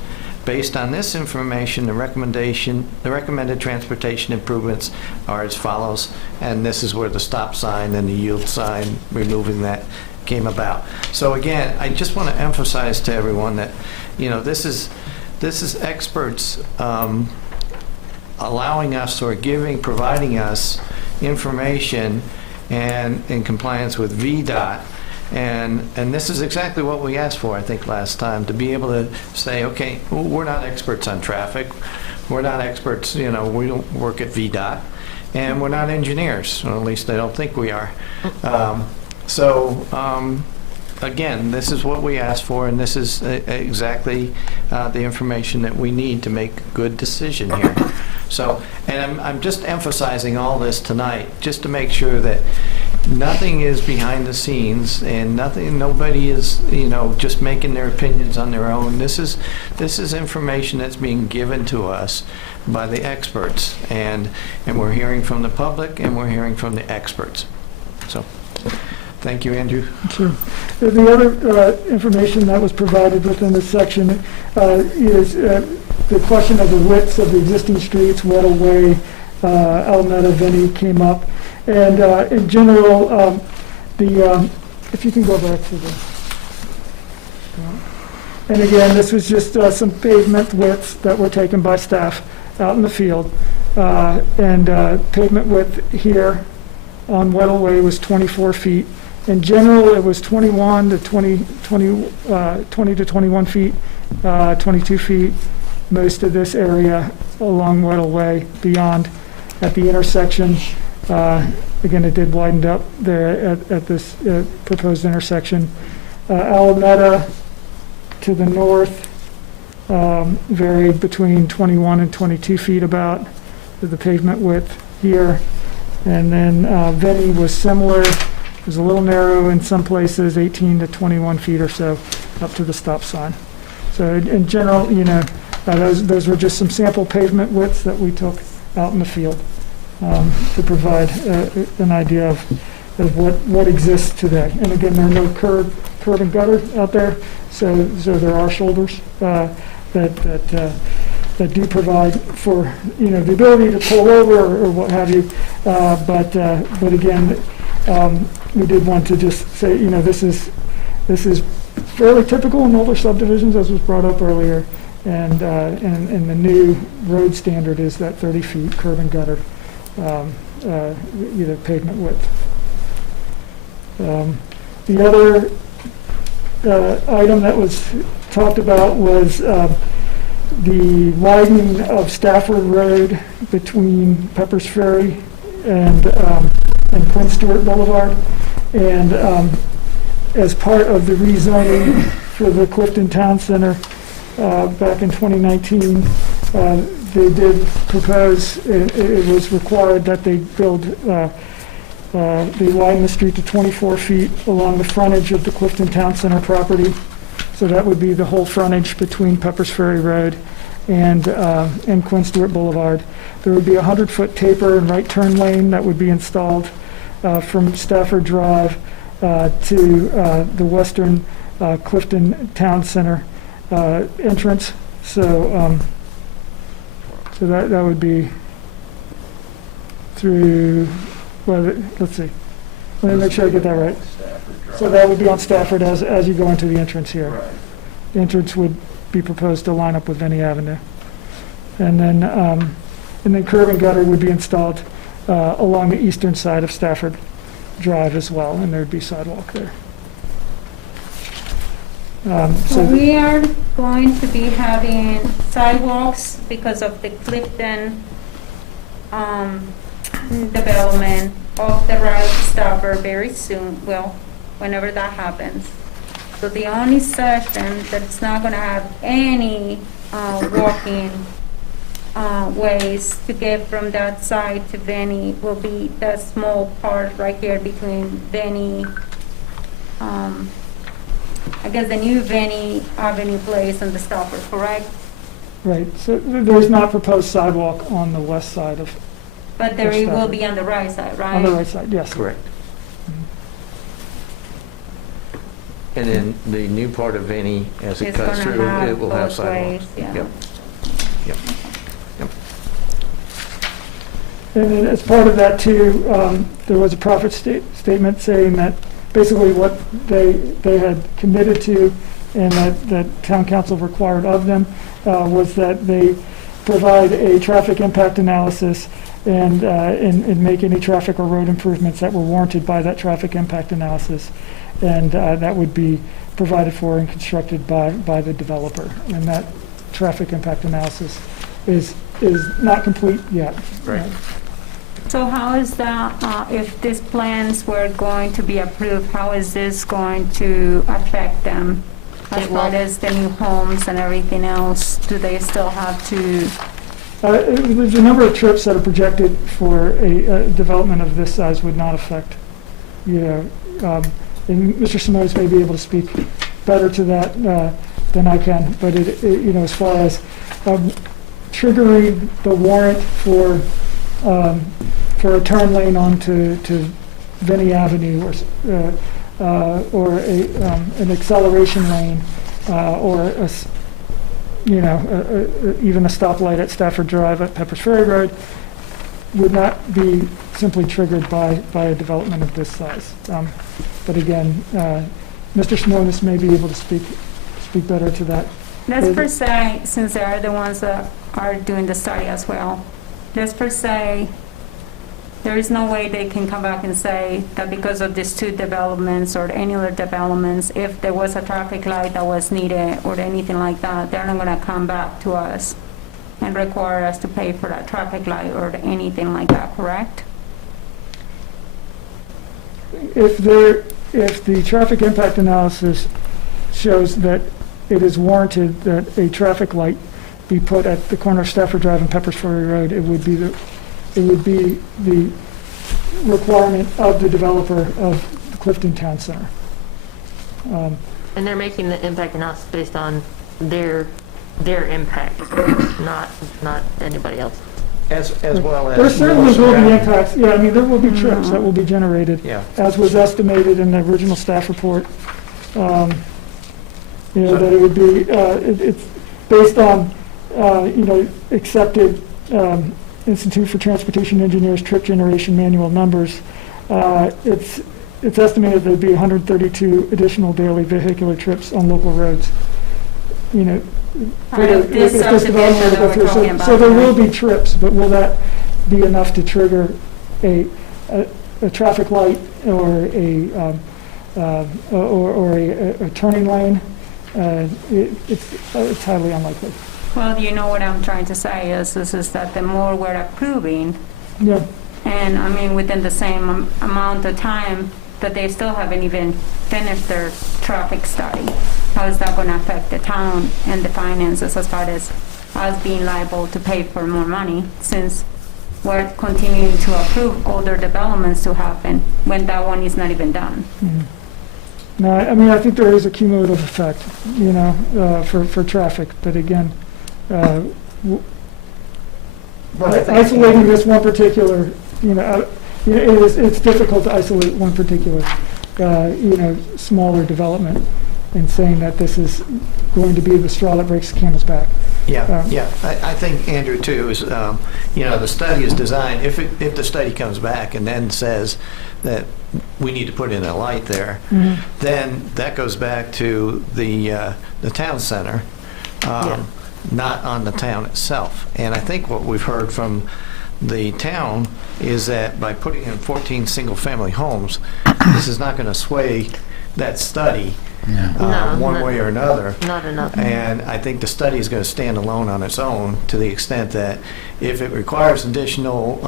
Based on this information, the recommended transportation improvements are as follows, and this is where the stop sign and the yield sign, removing that, came about. So again, I just want to emphasize to everyone that, this is experts allowing us or providing us information and in compliance with VDOT. And this is exactly what we asked for, I think, last time, to be able to say, okay, we're not experts on traffic. We're not experts, we don't work at VDOT. And we're not engineers, or at least I don't think we are. Again, this is what we asked for, and this is exactly the information that we need to make a good decision here. So, and I'm just emphasizing all this tonight, just to make sure that nothing is behind the scenes, and nobody is, just making their opinions on their own. This is information that's being given to us by the experts, and we're hearing from the public, and we're hearing from the experts. So, thank you, Andrew. Sure. The other information that was provided within this section is the question of the widths of the existing streets, Weddell Way, Alameda, Vinnie came up. And in general, if you can go back to the, and again, this was just some pavement widths that were taken by staff out in the field. And pavement width here on Weddell Way was 24 feet. In general, it was 20 to 21 feet, 22 feet, most of this area along Weddell Way. Beyond at the intersection, again, it did widen up there at this proposed intersection. Alameda to the north varied between 21 and 22 feet about the pavement width here. And then Vinnie was similar. It was a little narrow in some places, 18 to 21 feet or so up to the stop sign. So in general, those were just some sample pavement widths that we took out in the field to provide an idea of what exists today. And again, there are no curb and gutter out there, so there are shoulders that do provide for the ability to pull over or what have you. But again, we did want to just say, this is fairly typical in older subdivisions, as was brought up earlier, and the new road standard is that 30 feet curb and gutter, either pavement width. The other item that was talked about was the widening of Stafford Road between Pepper's Ferry and Prince Stewart Boulevard. And as part of the rezoning for the Clifton Town Center back in 2019, they did propose, it was required that they build, they widen the street to 24 feet along the frontage of the Clifton Town Center property. So that would be the whole frontage between Peppers Ferry Road and Quinn Stewart Boulevard. There would be a 100-foot taper and right turn lane that would be installed from Stafford Drive to the western Clifton Town Center entrance. So that would be through, well, let's see. Let me make sure I get that right. So that would be on Stafford as you go into the entrance here. Right. The entrance would be proposed to line up with Vinnie Avenue. And then curb and gutter would be installed along the eastern side of Stafford Drive as well, and there'd be sidewalk there. So we are going to be having sidewalks because of the Clifton development of the right stopper very soon, well, whenever that happens. So the only section that's not going to have any walking ways to get from that side to Benny will be that small part right here between Benny, I guess the new Benny Avenue Place and the stopper, correct? Right, so there's not proposed sidewalk on the west side of, But there Yes, will Stafford. be on the right side, right? on the right side, yes. Correct. And then the new part of Vinnie, as it It's cuts gonna through, have it will have both sidewalks. ways, yeah. Yep. Yep. Yep. And then as part of that too, there was a profit statement saying that basically what they had committed to and that town council required of them was that they provide a traffic impact analysis and make any traffic or road improvements that were warranted by that traffic impact analysis. And that would be provided for and constructed by the developer. And that traffic impact analysis is not complete yet. Right. So how is that, if these plans were going to be approved, how is this going to affect them? As It far will. as the new homes and everything else, do they still have to, There's a number of trips that are projected for a development of this size would not affect, and Mr. Simoes may be able to speak better to that than I can, but as far as triggering the warrant for a turn lane onto Vinnie Avenue or an acceleration lane or even a stoplight at Stafford Drive at Peppers Ferry Road would not be simply triggered by a development of this size. But again, Mr. Simonis may be able to speak better to that. let's per se, since they are the ones that are doing the study as well, let's per se, there is no way they can come back and say that because of these two developments or any other developments, if there was a traffic light that was needed or anything like that, they're not going to come back to us and require us to pay for that traffic light or anything like that, correct? If the traffic impact analysis shows that it is warranted that a traffic light be put at the corner of Stafford Drive and Peppers Ferry Road, it would be the requirement of the developer of the Clifton Town Center. And they're making the impact analysis based on their impact, not anybody else. As well as. There certainly more will be surrounding- impacts, yeah, I mean, there will be trips that will be generated, Yeah. as was estimated in the original staff report. That it would be, it's based on, accepted Institute for Transportation Engineers trip generation manual numbers. It's estimated there'd be 132 additional daily vehicular trips on local roads. For Right, this if subdivision development were to that go we're through. talking about, So there will right? be trips, but will that be enough to trigger a traffic light or a turning lane? It's highly unlikely. Well, you know what I'm trying to say is that the more we're approving, Yeah, and I mean, within the same amount of time that they still haven't even finished their traffic study, how is that going to affect the town and the finances as far as us being liable to pay for more money, since we're continuing to approve older developments to happen when that one is not even done? No, I mean, I think there is a cumulative effect, for traffic, but again, isolating this one particular, it's difficult to isolate one particular, smaller development and saying that this is going to be the straw that breaks the camel's back. Yeah. I think, Andrew, too, is, the study is designed, if the study comes back and then says that we need to put in a light there, then that goes back to the town center, not on the town itself. And I think what we've heard from the town is that by putting in 14 single-family homes, this is not going to sway that study one way or another. Not enough. And I think the study is going to stand alone on its own to the extent that if it requires additional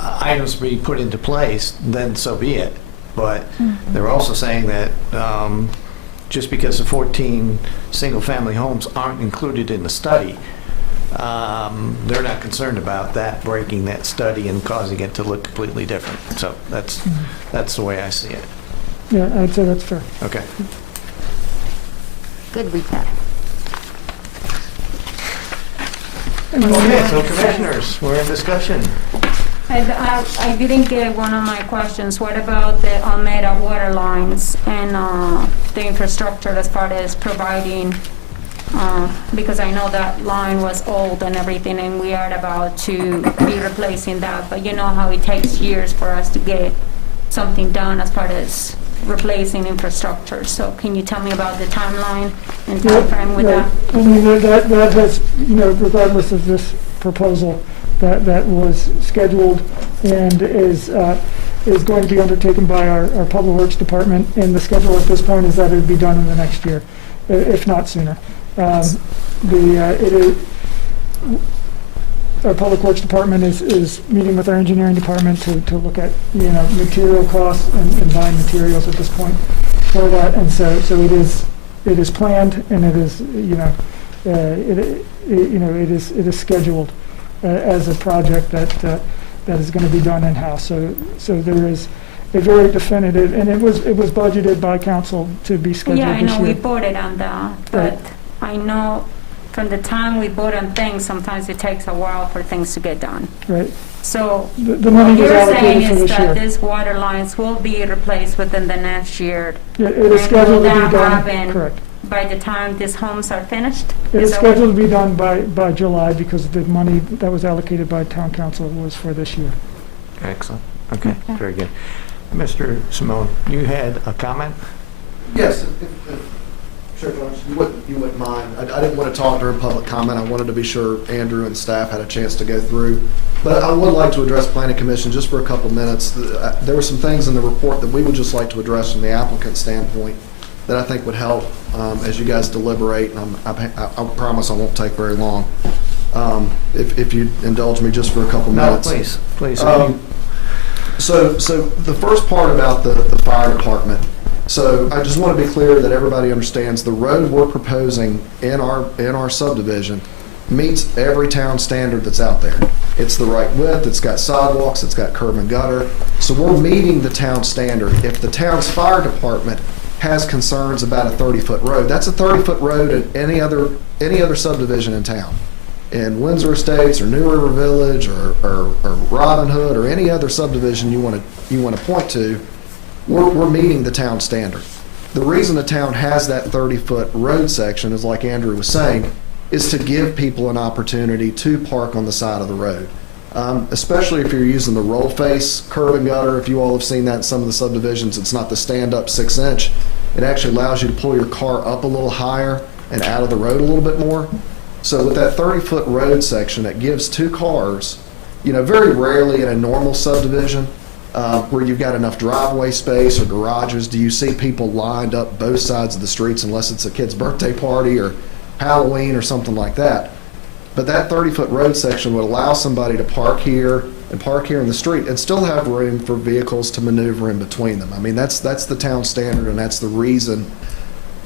items to be put into place, then so be it. But they're also saying that just because the 14 single-family homes aren't included in the study, they're not concerned about that breaking that study and causing it to look completely different. So that's the way I see it. Yeah, I'd say that's fair. Okay. Good recap. Okay, so commissioners, we're in discussion. I didn't get one of my questions. What about the Almeda water lines and the infrastructure as far as providing, because I know that line was old and everything, and we are about to be replacing that, but you know how it takes years for us to get something done as far as replacing infrastructure. So can you tell me about the timeline and timeframe with that? I mean, that has, regardless of this proposal, that was scheduled and is going to be undertaken by our Public Works Department, and the schedule at this point is that it would be done in the next year, if not sooner. Our Public Works Department is meeting with our engineering department to look at, material costs and buying materials at this point for that, and so it is planned, and it is, it is scheduled as a project that is going to be done in-house. So there is a very definitive, and it was budgeted by council to be scheduled this year. Yeah, I know we voted on that, but I know from the time we vote on things, sometimes it takes a while for things to get done. Right. So The money what was you're allocated saying for is this that year. these water lines will be replaced within the next year. It is scheduled to be And will that happen done, correct. by the time these homes are finished? It is that what- scheduled to be done by July, because the money that was allocated by town council was for this year. Excellent. Okay, very good. Mr. Simone, you had a comment? Yes, Sure, George, you wouldn't mind. I didn't want to talk during public comment. I wanted to be sure Andrew and staff had a chance to go through. But I would like to address Planning Commission just for a couple minutes. There were some things in the report that we would just like to address from the applicant standpoint that I think would help as you guys deliberate. And I promise I won't take very long. If you indulge me just for a couple minutes. No, please. So the first part about the fire department. So I just want to be clear that everybody understands the road we're proposing in our subdivision meets every town standard that's out there. It's the right width, it's got sidewalks, it's got curb and gutter. So we're meeting the town standard. If the town's fire department has concerns about a 30-foot road, that's a 30-foot road in any other subdivision in town. In Windsor Estates or New River Village or Robin Hood or any other subdivision you want to point to, we're meeting the town standard. The reason the town has that 30-foot road section is, like Andrew was saying, is to give people an opportunity to park on the side of the road. Especially if you're using the roll face curb and gutter. If you all have seen that in some of the subdivisions, it's not the stand-up 6-inch. It actually allows you to pull your car up a little higher and out of the road a little bit more. So with that 30-foot road section, it gives two cars, very rarely in a normal subdivision, where you've got enough driveway space or garages, do you see people lined up both sides of the streets unless it's a kid's birthday party or Halloween or something like that. But that 30-foot road section would allow somebody to park here and park here in the street and still have room for vehicles to maneuver in between them. I mean, that's the town standard, and that's the reason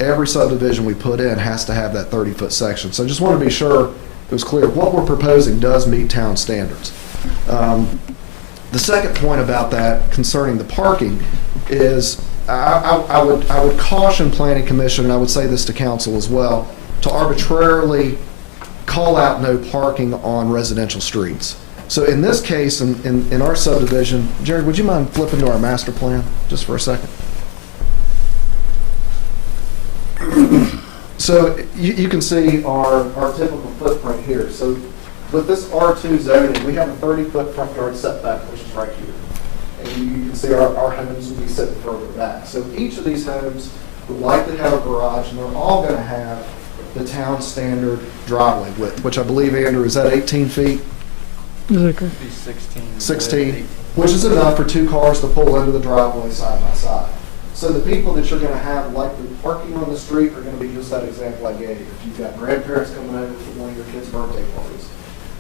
every subdivision we put in has to have that 30-foot section. So I just want to be sure it was clear what we're proposing does meet town standards. The second point about that concerning the parking is I would caution Planning Commission, and I would say this to council as well, to arbitrarily call out no parking on residential streets. So in this case, in our subdivision, Jared, would you mind flipping to our master plan just for a second? So you can see our typical footprint here. So with this R2 zoning, we have a 30-foot front yard setback, which is right here. And you can see our homes will be sitting further back. So each of these homes would likely have a garage, and they're all going to have the town standard driveway width, which I believe, Andrew, is that 18 feet? Is that correct? 16, which is enough for 2 cars to pull into the driveway side by side. So the people that you're going to have likely parking on the street are going to be just that example I gave you. If you've got grandparents coming over for one of your kids' birthday parties,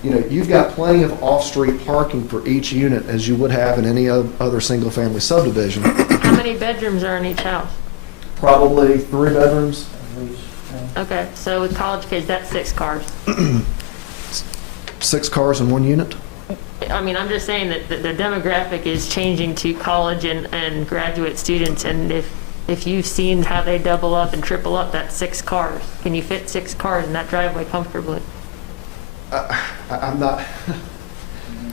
you know, you've got plenty of off-street parking for each unit as you would have in any other single-family subdivision. How many bedrooms are in each house? Probably 3 bedrooms. Okay, so with college kids, that's 6 cars. 6 cars in 1 unit? I mean, I'm just saying that the demographic is changing to college and graduate students, and if you've seen how they double up and triple up, that's 6 cars. Can you fit 6 cars in that driveway comfortably? I'm not.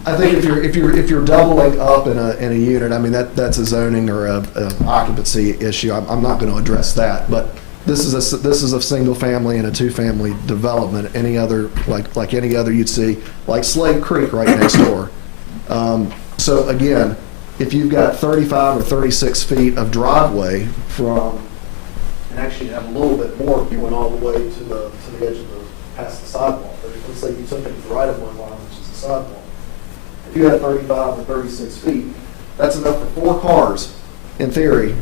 I think if you're doubling up in a unit, I mean that's a zoning or a occupancy issue. I'm not going to address that, but this is a single family and a 2-family development. Any other like any other you'd see, like Slade Creek right next door. So again, if you've got 35 or 36 feet of driveway from, and actually you have a little bit more if you went all the way to the edge of past the sidewalk. But let's say you took it to the right of one line, which is the sidewalk. If you had 35 or 36 feet, that's enough for 4 cars, in theory,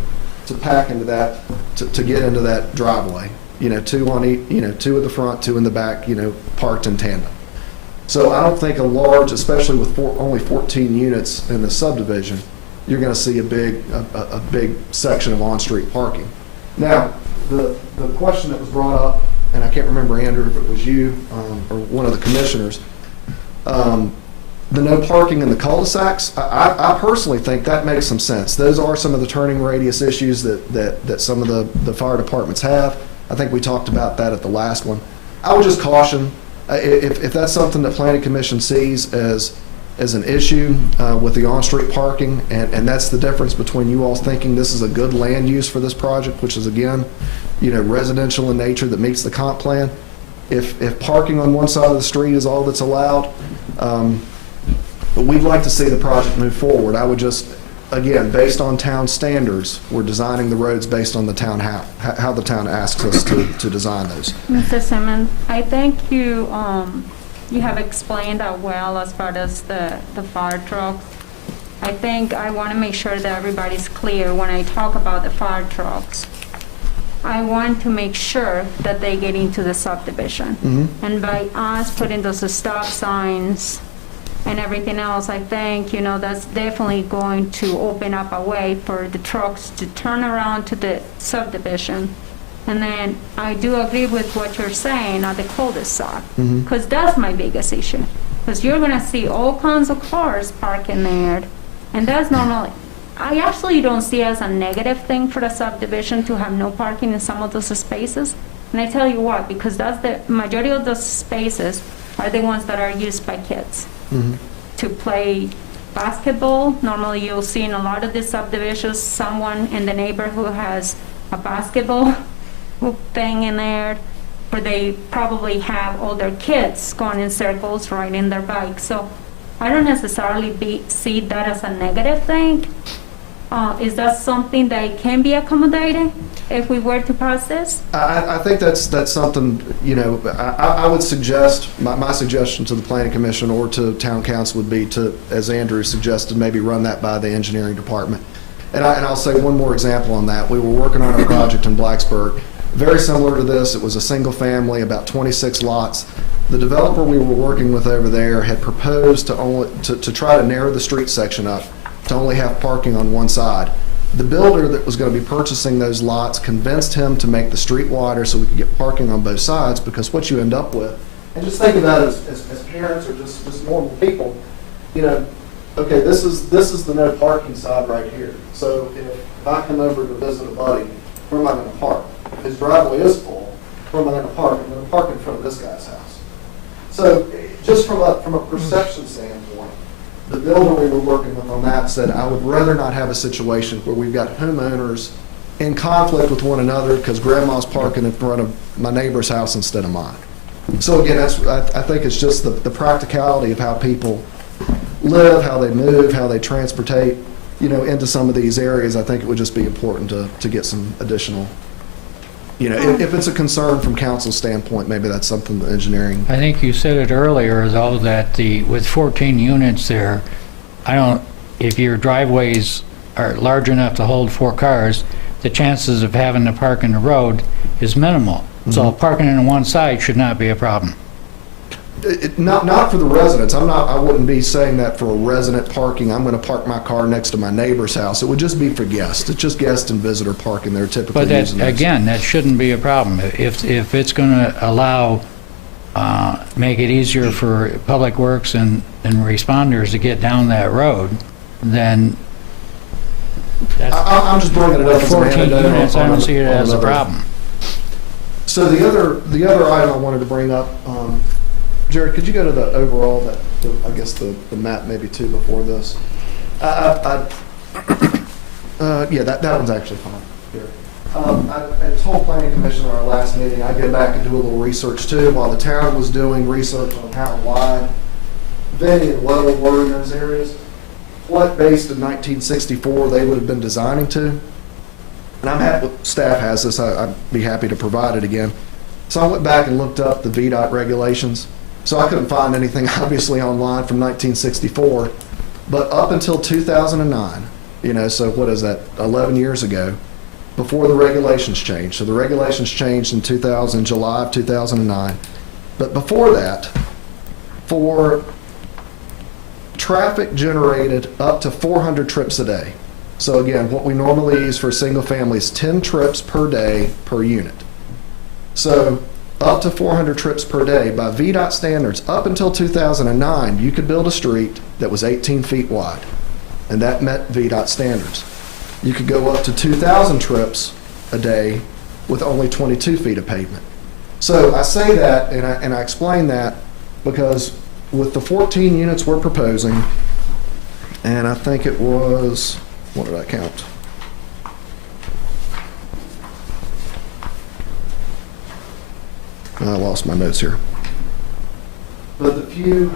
to pack into that, to get into that driveway. You know, 2 on each, 2 at the front, 2 in the back, parked in tandem. So I don't think a large, especially with only 14 units in the subdivision, you're going to see a big section of on-street parking. Now, the question that was brought up, and I can't remember, Andrew, if it was you or one of the commissioners, the no parking in the cul-de-sacs, I personally think that makes some sense. Those are some of the turning radius issues that some of the fire departments have. I think we talked about that at the last one. I would just caution, if that's something that Planning Commission sees as an issue with the on-street parking, and that's the difference between you all thinking this is a good land use for this project, which is, again, residential in nature that meets the comp plan. If parking on one side of the street is all that's allowed, but we'd like to see the project move forward. I would just, again, based on town standards, we're designing the roads based on the town, how the town asks us to design those. Mr. Simmons, I think you have explained that well as far as the fire trucks. I think I want to make sure that everybody's clear when I talk about the fire trucks. I want to make sure that they get into the subdivision. Mm-hmm. And by us putting those stop signs and everything else, I think, that's definitely going to open up a way for the trucks to turn around to the subdivision. And then I do agree with what you're saying on the cul-de-sac, because that's my biggest issue. Because you're going to see all kinds of cars parking there, and that's normally, I actually don't see as a negative thing for the subdivision to have no parking in some of those spaces. And I tell you what, because that's the majority of those spaces are the ones that are used by kids to play basketball. Normally you'll see in a lot of these subdivisions someone in the neighborhood has a basketball thing in there, where they probably have all their kids going in circles riding their bikes. So I don't necessarily see that as a negative thing. Is that something that can be accommodated if we were to pass this? I think that's something, I would suggest, my suggestion to the Planning Commission or to Town Council would be to, as Andrew suggested, maybe run that by the engineering department. And I'll say one more example on that. We were working on a project in Blacksburg, very similar to this. It was a single family, about 26 lots. The developer we were working with over there had proposed to try to narrow the street section up to only have parking on one side. The builder that was going to be purchasing those lots convinced him to make the street wider so we could get parking on both sides, because what you end up with, and just think about it as parents or just normal people, Okay, this is the no parking side right here. So if I come over to visit a buddy, where am I gonna park? If his driveway is full, where am I gonna park? I'm gonna park in front of this guy's house. So just from a perception standpoint, the builder we were working with on that said, I would rather not have a situation where we've got homeowners in conflict with one another because grandma's parking in front of my neighbor's house instead of mine. So again, I think it's just the practicality of how people live, how they move, how they transportate, into some of these areas. I think it would just be important to get some additional, if it's a concern from council's standpoint, maybe that's something the engineering. I think you said it earlier, though, that with 14 units there, if your driveways are large enough to hold 4 cars, the chances of having to park in the road is minimal. So parking on one side should not be a problem. Not for the residents. I wouldn't be saying that for a resident parking. I'm going to park my car next to my neighbor's house. It would just be for guests. It's just guest and visitor parking. They're typically But using those. again, that shouldn't be a problem. If it's going to allow, make it easier for public works and responders to get down that road, then I'm just bringing it up as an 14 anecdote units, I don't see it on as a another- problem. So the other item I wanted to bring up, Jared, could you go to the overall, I guess the map maybe two before this? Yeah, that one's actually fine. Here. I told Planning Commission in our last meeting, I'd go back and do a little research too, while the town was doing research on how wide Vinnie and Weddle were in those areas, what based in 1964 they would have been designing to. And I'm happy, staff has this, I'd be happy to provide it again. So I went back and looked up the VDOT regulations. So I couldn't find anything obviously online from 1964, but up until 2009, so what is that, 11 years ago, before the regulations changed. So the regulations changed in July of 2009. But before that, for traffic generated up to 400 trips a day. So again, what we normally use for a single family is 10 trips per day per unit. So up to 400 trips per day by VDOT standards, up until 2009, you could build a street that was 18 feet wide, and that met VDOT standards. You could go up to 2,000 trips a day with only 22 feet of pavement. So I say that, and I explain that because with the 14 units we're proposing, and I think it was, what did I count? I lost my notes here. But the few,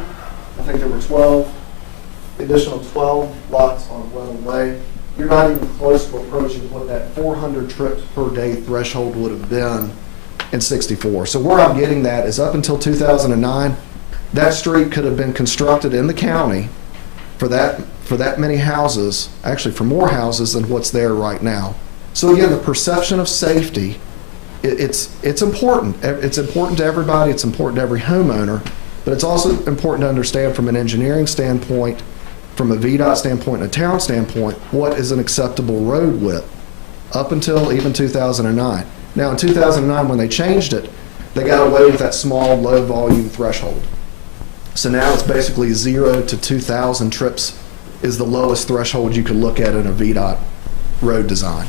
I think there were 12, additional 12 lots on Weddle Way. You're not even close to approaching what that 400 trips per day threshold would have been in 64. So where I'm getting that is up until 2009, that street could have been constructed in the county for that many houses, actually for more houses than what's there right now. So again, the perception of safety, it's important. It's important to everybody. It's important to every homeowner. But it's also important to understand from an engineering standpoint, from a VDOT standpoint, and a town standpoint, what is an acceptable road width up until even 2009. Now in 2009, when they changed it, they got away with that small, low volume threshold. So now it's basically 0 to 2,000 trips is the lowest threshold you could look at in a VDOT road design.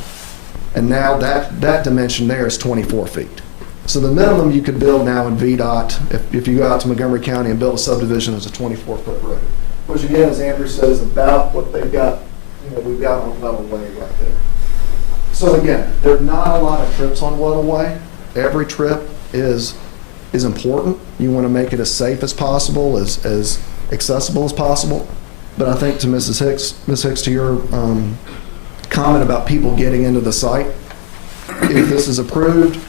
And now that dimension there is 24 feet. So the minimum you could build now in VDOT, if you go out to Montgomery County and build a subdivision, is a 24-foot road, which again, as Andrew said, is about what they've got, we've got on Weddle Way right there. So again, there are not a lot of trips on Weddle Way. Every trip is important. You want to make it as safe as possible, as accessible as possible. But I think to Ms. Hicks, to your comment about people getting into the site, if this is approved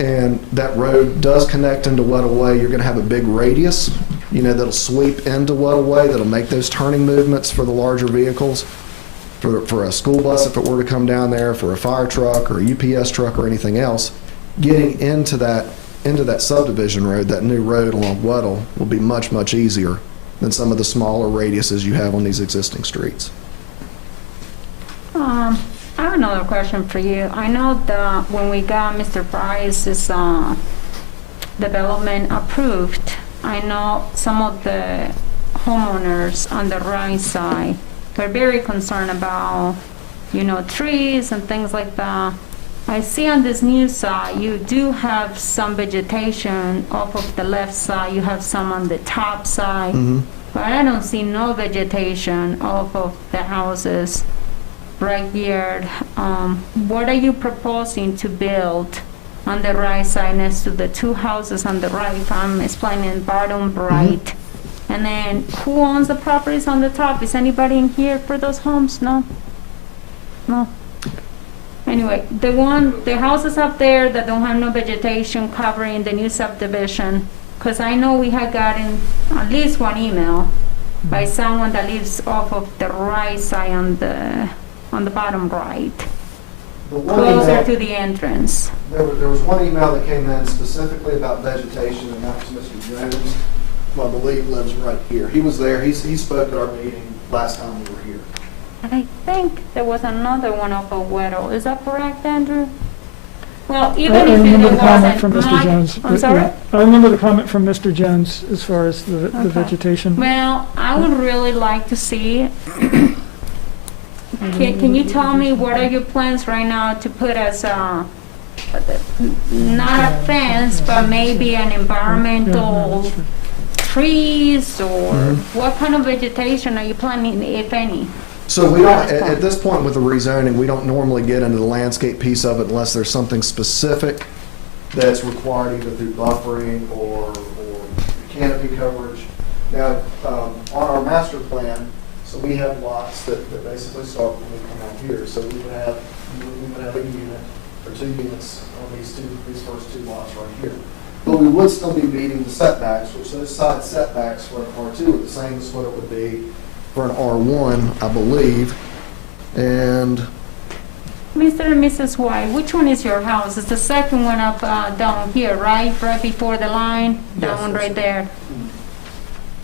and that road does connect into Weddle Way, you're going to have a big radius, that'll sweep into Weddle Way, that'll make those turning movements for the larger vehicles, for a school bus if it were to come down there, for a fire truck or a UPS truck or anything else. Getting into that subdivision road, that new road along Weddle, will be much, much easier than some of the smaller radiuses you have on these existing streets. I have another question for you. I know that when we got Mr. Price's development approved, I know some of the homeowners on the right side. We're very concerned about, trees and things like that. I see on this new side, you do have some vegetation off of the left side. You have some on the top side. But I don't see no vegetation off of the houses right here. What are you proposing to build on the right side next to the two houses on the right? If I'm explaining bottom right. And then who owns the properties on the top? Is anybody in here for those homes? No? No. Anyway, the houses up there that don't have no vegetation covering the new subdivision, because I know we had gotten at least one email by someone that lives off of the right side on the bottom right, closer to the entrance. There was one email that came in specifically about vegetation, and that was Mr. Jones, who I believe lives right here. He was there, he spoke at our meeting last time we were here. And I think there was another one off of Weddle. Is that correct, Andrew? Well, even I if remember there the comment wasn't, from Mr. Jones. I'm sorry? Yeah, I remember the comment from Mr. Jones as far as the Okay. vegetation. Well, I would really like to see it. Can you tell me what are your plans right now to put as not a fence, but maybe an environmental trees, or what kind of vegetation are you planning, if any? So we don't, at this point with the rezoning, we don't normally get into the landscape piece of it unless there's something specific that's required either through buffering or canopy coverage. Now, on our master plan, so we have lots that basically start when we come out here. So we would have a unit or 2 units on these first 2 lots right here. But we would still be meeting the setbacks, which those side setbacks for an R2 are the same as what it would be for an R1, I believe. And Mr. and Mrs. White, which one is your house? It's the second one up down here, right? Right before the line? That Yes, one that's right there.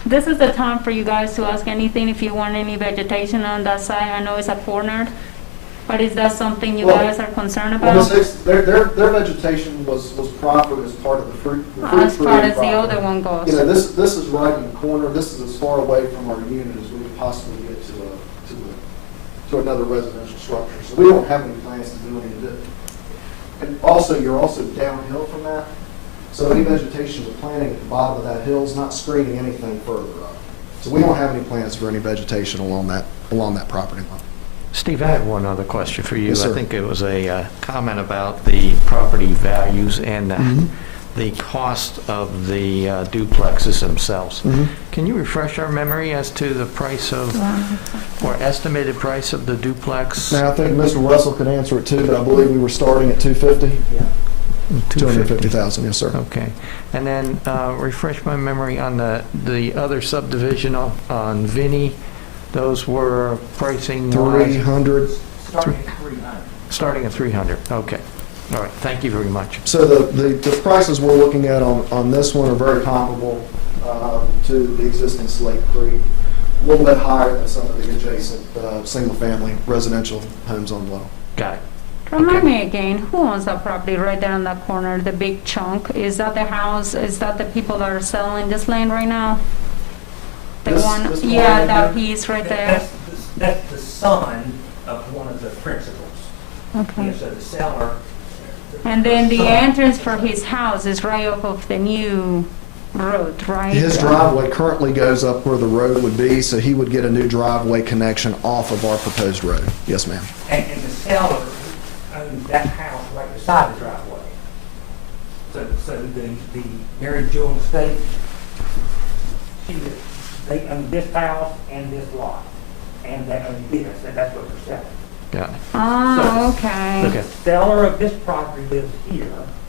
This is the time for you guys to ask anything if you want any vegetation on that side. I know it's a corner, but is that something you Well, guys are concerned well, about? their vegetation was proffered as part of the fruit As far tree as the other property. one goes? You know, this is right in the corner. This is as far away from our unit as we could possibly get to another residential structure. So we don't have any plans to do any of it. And also, you're also downhill from that. So any vegetation we're planting at the bottom of that hill is not screening anything further up. So we don't have any plans for any vegetation along that property line. Steve, I have one other question for you. Yes, sir. I think it was a comment about the property values and the cost of the duplexes themselves. Can you refresh our memory as to the price of, or estimated price of the duplex? Now, I think Mr. Russell could answer it too, but I believe we were starting at 250. Yeah. 250,000, yes, sir. Okay. And then refresh my memory on the other subdivision on Vinnie. Those were pricing 300. Starting at 300. starting at 300. Okay. All right. Thank you very much. So the prices we're looking at on this one are very comparable to the existing Slate Creek. A little bit higher than some of the adjacent single-family residential homes on Low. Got it. Remind me again, who owns that property right there on that corner, the big chunk? Is that the house, is that the people that are selling this land right now? The This one, one yeah, right that here? piece right there. That's the son of one of the principals. Okay. Yeah, so the seller. And then the son- entrance for his house is right off of the new road, right? His driveway currently goes up where the road would be, so he would get a new driveway connection off of our proposed road. Yes, ma'am. And the seller owns that house right beside the driveway. So the Mary Jewel estate, they own this house and this lot, and they own this, and that's what they're selling. Got it. Oh, So- okay. Okay. The seller of this property lives here,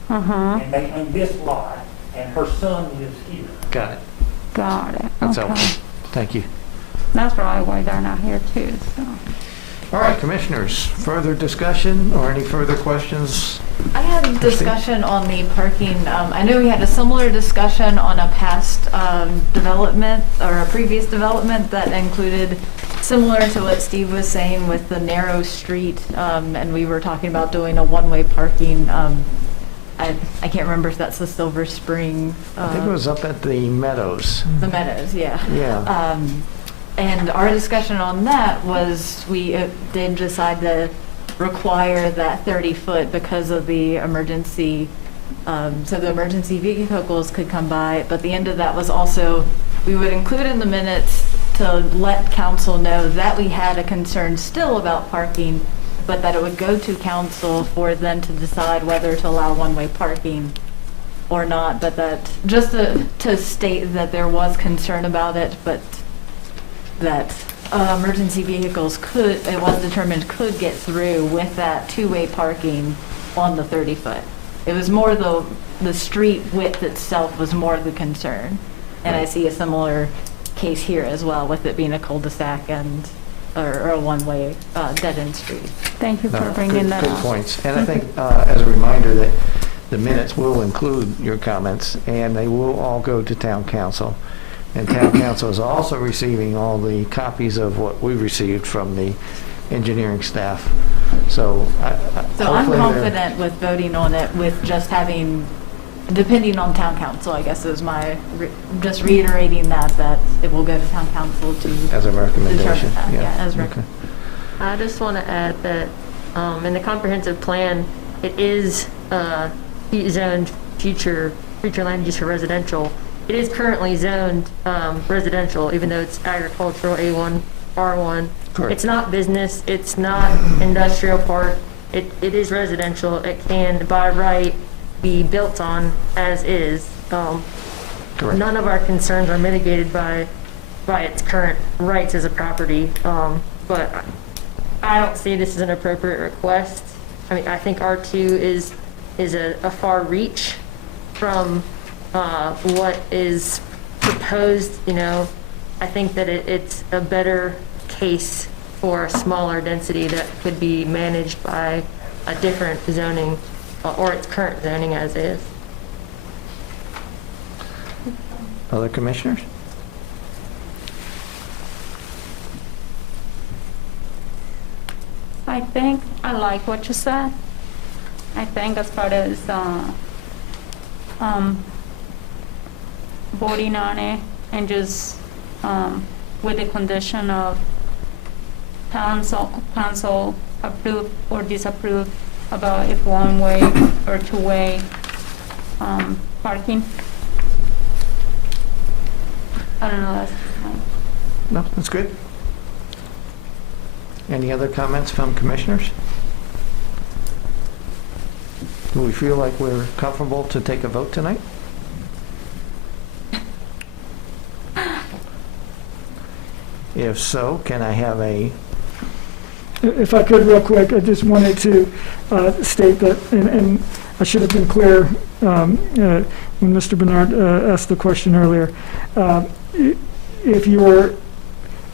Uh-huh, and they own this lot, and her son lives here. Got it. got it, That's okay. helpful. Thank you. That's probably why they're not here too, so. All right, commissioners, further discussion or any further questions? I had a discussion on the parking. I know we had a similar discussion on a past development or a previous development that included similar to what Steve was saying with the narrow street. And we were talking about doing a one-way parking I can't remember if that's the Silver Spring, I think it was up at the Meadows. the Meadows, yeah. Yeah. And our discussion on that was we did decide to require that 30-foot because of the emergency, so the emergency vehicles could come by. But the end of that was also, we would include in the minutes to let council know that we had a concern still about parking, but that it would go to council for them to decide whether to allow one-way parking or not. But that, just to state that there was concern about it, but that emergency vehicles could, it was determined, could get through with that two-way parking on the 30-foot. It was more the street width itself was more the concern. And I see a similar case here as well, with it being a cul-de-sac and, or a one-way dead-end street. Thank you for No, bringing that Good up. points. And I think, as a reminder, that the minutes will include your comments, and they will all go to town council. And town council is also receiving all the copies of what we received from the engineering staff. So So I'm hopefully they're- confident with voting on it, with just having, depending on town council, I guess is my, just reiterating that it will go to town council to As a recommendation. determine that, yeah, as Okay. recommended. I just want to add that in the comprehensive plan, it is zoned future land use for residential. It is currently zoned residential, even though it's agricultural A1, R1. Correct. It's not business, it's not industrial park, it is residential. It can, by right, be built on as is. Correct. None of our concerns are mitigated by its current rights as a property. But I don't see this as an appropriate request. I mean, I think R2 is a far reach from what is proposed. You know, I think that it's a better case for a smaller density that could be managed by a different zoning or its current zoning as is. Other commissioners? I think I like what you said. I think as far as voting on it and just with the condition of council approve or disapprove about if one-way or two-way parking. I don't know, that's fine. No, that's good. Any other comments from commissioners? Do we feel like we're comfortable to take a vote tonight? If so, can I have a, If I could, real quick, I just wanted to state that, and I should have been clear when Mr. Bernard asked the question earlier. If you were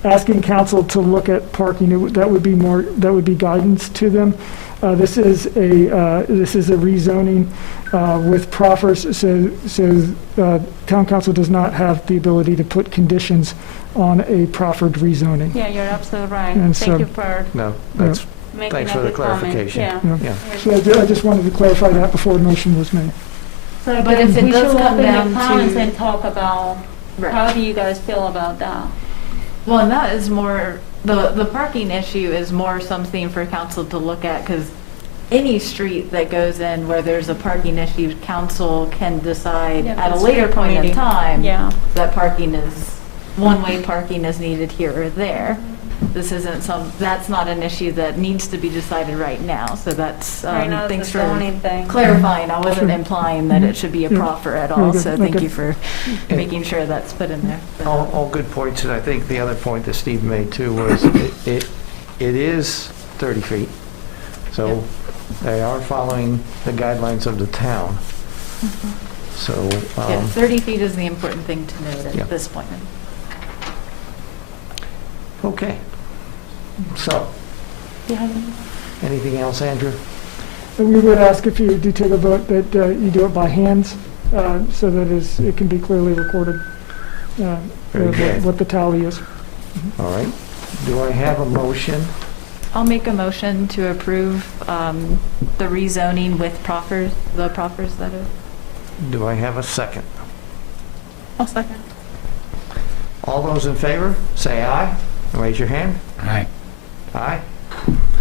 asking council to look at parking, that would be guidance to them. This is a rezoning with proffers, so town council does not have the ability to put conditions on a proffered rezoning. Yeah, you're absolutely right. And Thank so- you for no, that's, making thanks a for the good comment. clarification. Yeah. Yeah. yeah. So I just wanted to clarify that before the motion was made. So But if it we does should come open down the comments to- and talk about how do you guys feel about that? Well, and that is more, the parking issue is more something for council to look at, because any street that goes in where there's a parking issue, council can decide Yeah, at a that's later street point in committee. time Yeah. that one-way parking is needed here or there. This isn't that's not an issue that needs to be decided right now, so that's, Right now, thanks it's for the zoning thing. clarifying. I wasn't Sure. implying that it should be a Yeah. proffer at Very all, good. so thank Okay. you for making sure that's put in there. All good points, and I think the other point that Steve made too was it is 30 feet, so they are following the guidelines of the town. So, Yeah, 30 feet is the important thing to note Yeah. at this point. okay. So, Do you have any- anything else, Andrew? And we would ask if you do take a vote that you do it by hands, so that it can be clearly recorded Very good. what the tally is. All right. Do I have a motion I'll make a motion to approve the rezoning with the proffers that are. Do I have a second? I'll second. All those in favor, say aye. Raise your hand. Aye. Aye.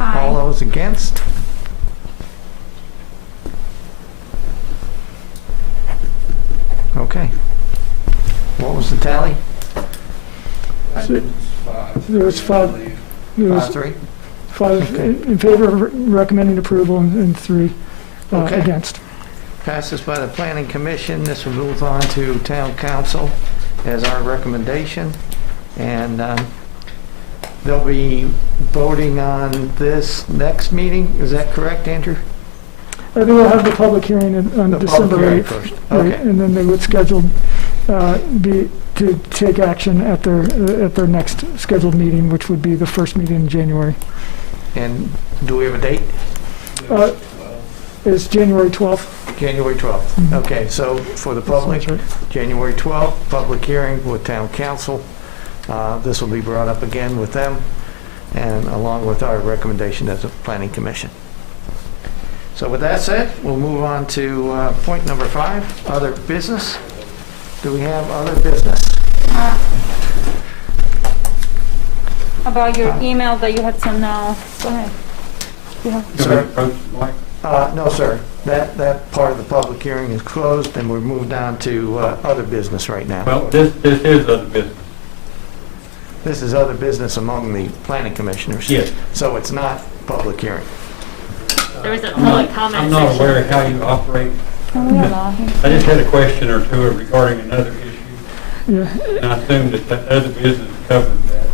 All those against? Okay. What was the tally? There was five, there was 5-3? five Okay. in favor of recommending approval and three Okay. against. Passes by the Planning Commission. This will move on to Town Council as our recommendation. And they'll be voting on this next meeting. Is that correct, Andrew? I think we'll have the public hearing on The public December hearing 8th. first. Right, Okay. and then they would schedule, be, to take action at their next scheduled meeting, which would be the first meeting in January. And do we have a date? It's January 12th. January 12th. Mhm. Okay, so for the public, Sounds right. January 12th, public hearing with Town Council. This will be brought up again with them, and along with our recommendation as a Planning Commission. So with that said, we'll move on to point number 5, other business. Do we have other business? About your email that you had sent now, go ahead. Yeah. Sir? No, sir. That part of the public hearing is closed, and we're moved on to other business right now. Well, this is other business. This is other business among the planning commissioners. Yes. So it's not public hearing. There was a public comment I'm not section. aware of how you operate. Can we allow him? I just had a question or two regarding another issue, Yeah, and I assumed that other business covered that.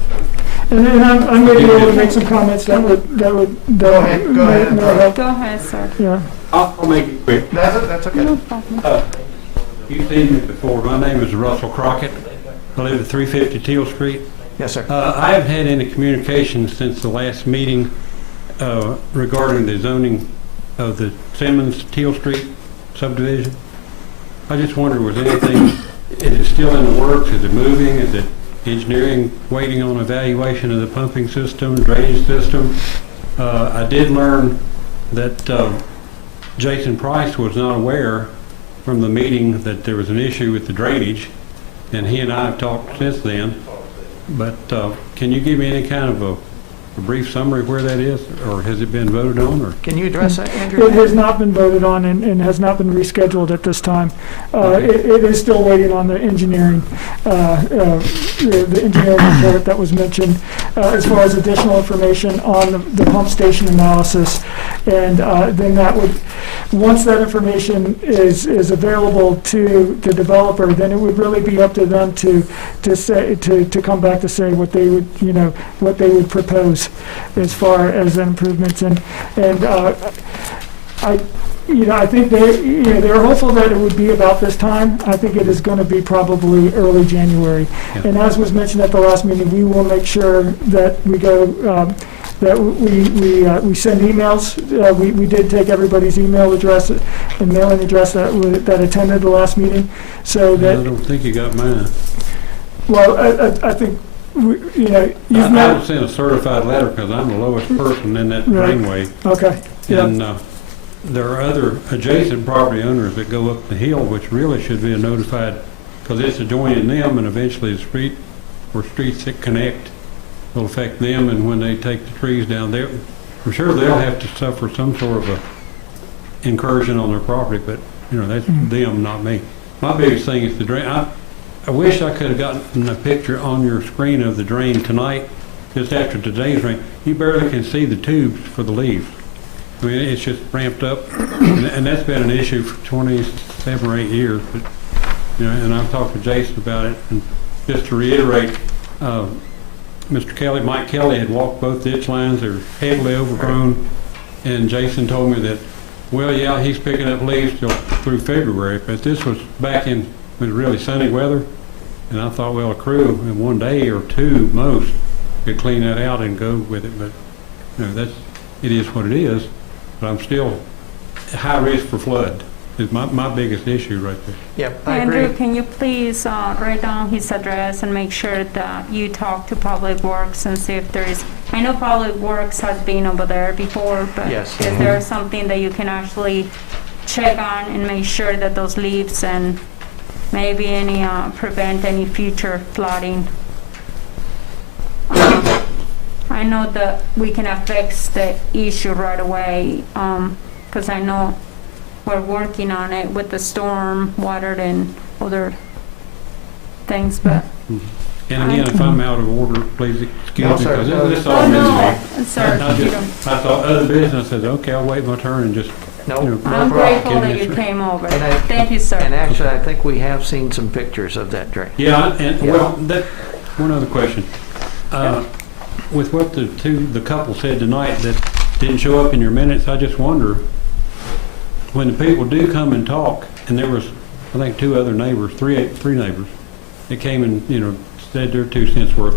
and I'm going to be able to make some comments that would, Go ahead, go ahead. may help. Go ahead, sir. Yeah. I'll make it quick. That's okay. No problem. You've seen me before. My name is Russell Crockett. I live at 350 Teal Street. Yes, sir. I haven't had any communication since the last meeting regarding the zoning of the Simmons Teal Street subdivision. I just wondered, was anything, is it still in the works? Is it moving? Is it engineering waiting on evaluation of the pumping system, drainage system? I did learn that Jason Price was not aware from the meeting that there was an issue with the drainage, and he and I have talked since then. But can you give me any kind of a brief summary of where that is, or has it been voted on, or? Can you address that, Andrew? It has not been voted on and has not been rescheduled at this time. It is still waiting on the engineering, the engineering report that was mentioned, as far as additional information on the pump station analysis. And then that would, once that information is available to the developer, then it would really be up to them to come back to say what they would, what they would propose as far as improvements. And I think they're hopeful that it would be about this time. I think it is going to be probably early January. Yeah. And as was mentioned at the last meeting, we will make sure that we go, that we send emails. We did take everybody's email address and mailing address that attended the last meeting, so I that, don't think you got mine. well, I think, you've I met, would send a certified letter because I'm the lowest person in that Right. drainway. okay, yeah, And there are other adjacent property owners that go up the hill, which really should be notified, because it's adjoining them, and eventually the street, or streets that connect, will affect them, and when they take the trees down there, I'm sure they'll have to suffer some sort of a incursion on their property, but, that's them, not me. My biggest thing is the drain. I wish I could have gotten a picture on your screen of the drain tonight, just after today's rain. You barely can see the tubes for the leaves. I mean, it's just ramped up, and that's been an issue for 27 or 8 years. But and I've talked to Jason about it. And just to reiterate, Mr. Kelly, Mike Kelly, had walked both ditch lines. They're heavily overgrown, and Jason told me that, well, yeah, he's picking up leaves till through February, but this was back in when it was really sunny weather, and I thought, well, a crew in 1 day or 2 most could clean that out and go with it. But it is what it is. But I'm still high risk for flood is my biggest issue right there. Yep, I Andrew, agree. can you please write down his address and make sure that you talk to Public Works and see if there is I know Public Works has been over there before, but Yes. is there something that you can actually check on and make sure that those leaves and maybe any, prevent any future flooding? I know that we cannot fix the issue right away, because I know we're working on it with the storm water and other things, but. And again, if I'm out of order, please excuse No, me, sir. because this Oh, all no, new to me. sir, I you just, don't. I thought other businesses, okay, I'll wait my turn and just, No, you no know. I'm problem. grateful that Yes, you sir. came over. And I- Thank you, And sir. actually, I think we have seen some pictures of that drain. Yeah, and, Yeah. well, that, one other question. With what the couple said tonight that didn't show up in your minutes, I just wonder, when the people do come and talk, and there was, I think, two other neighbors, three neighbors, that came and, you know, said their 2 cents worth,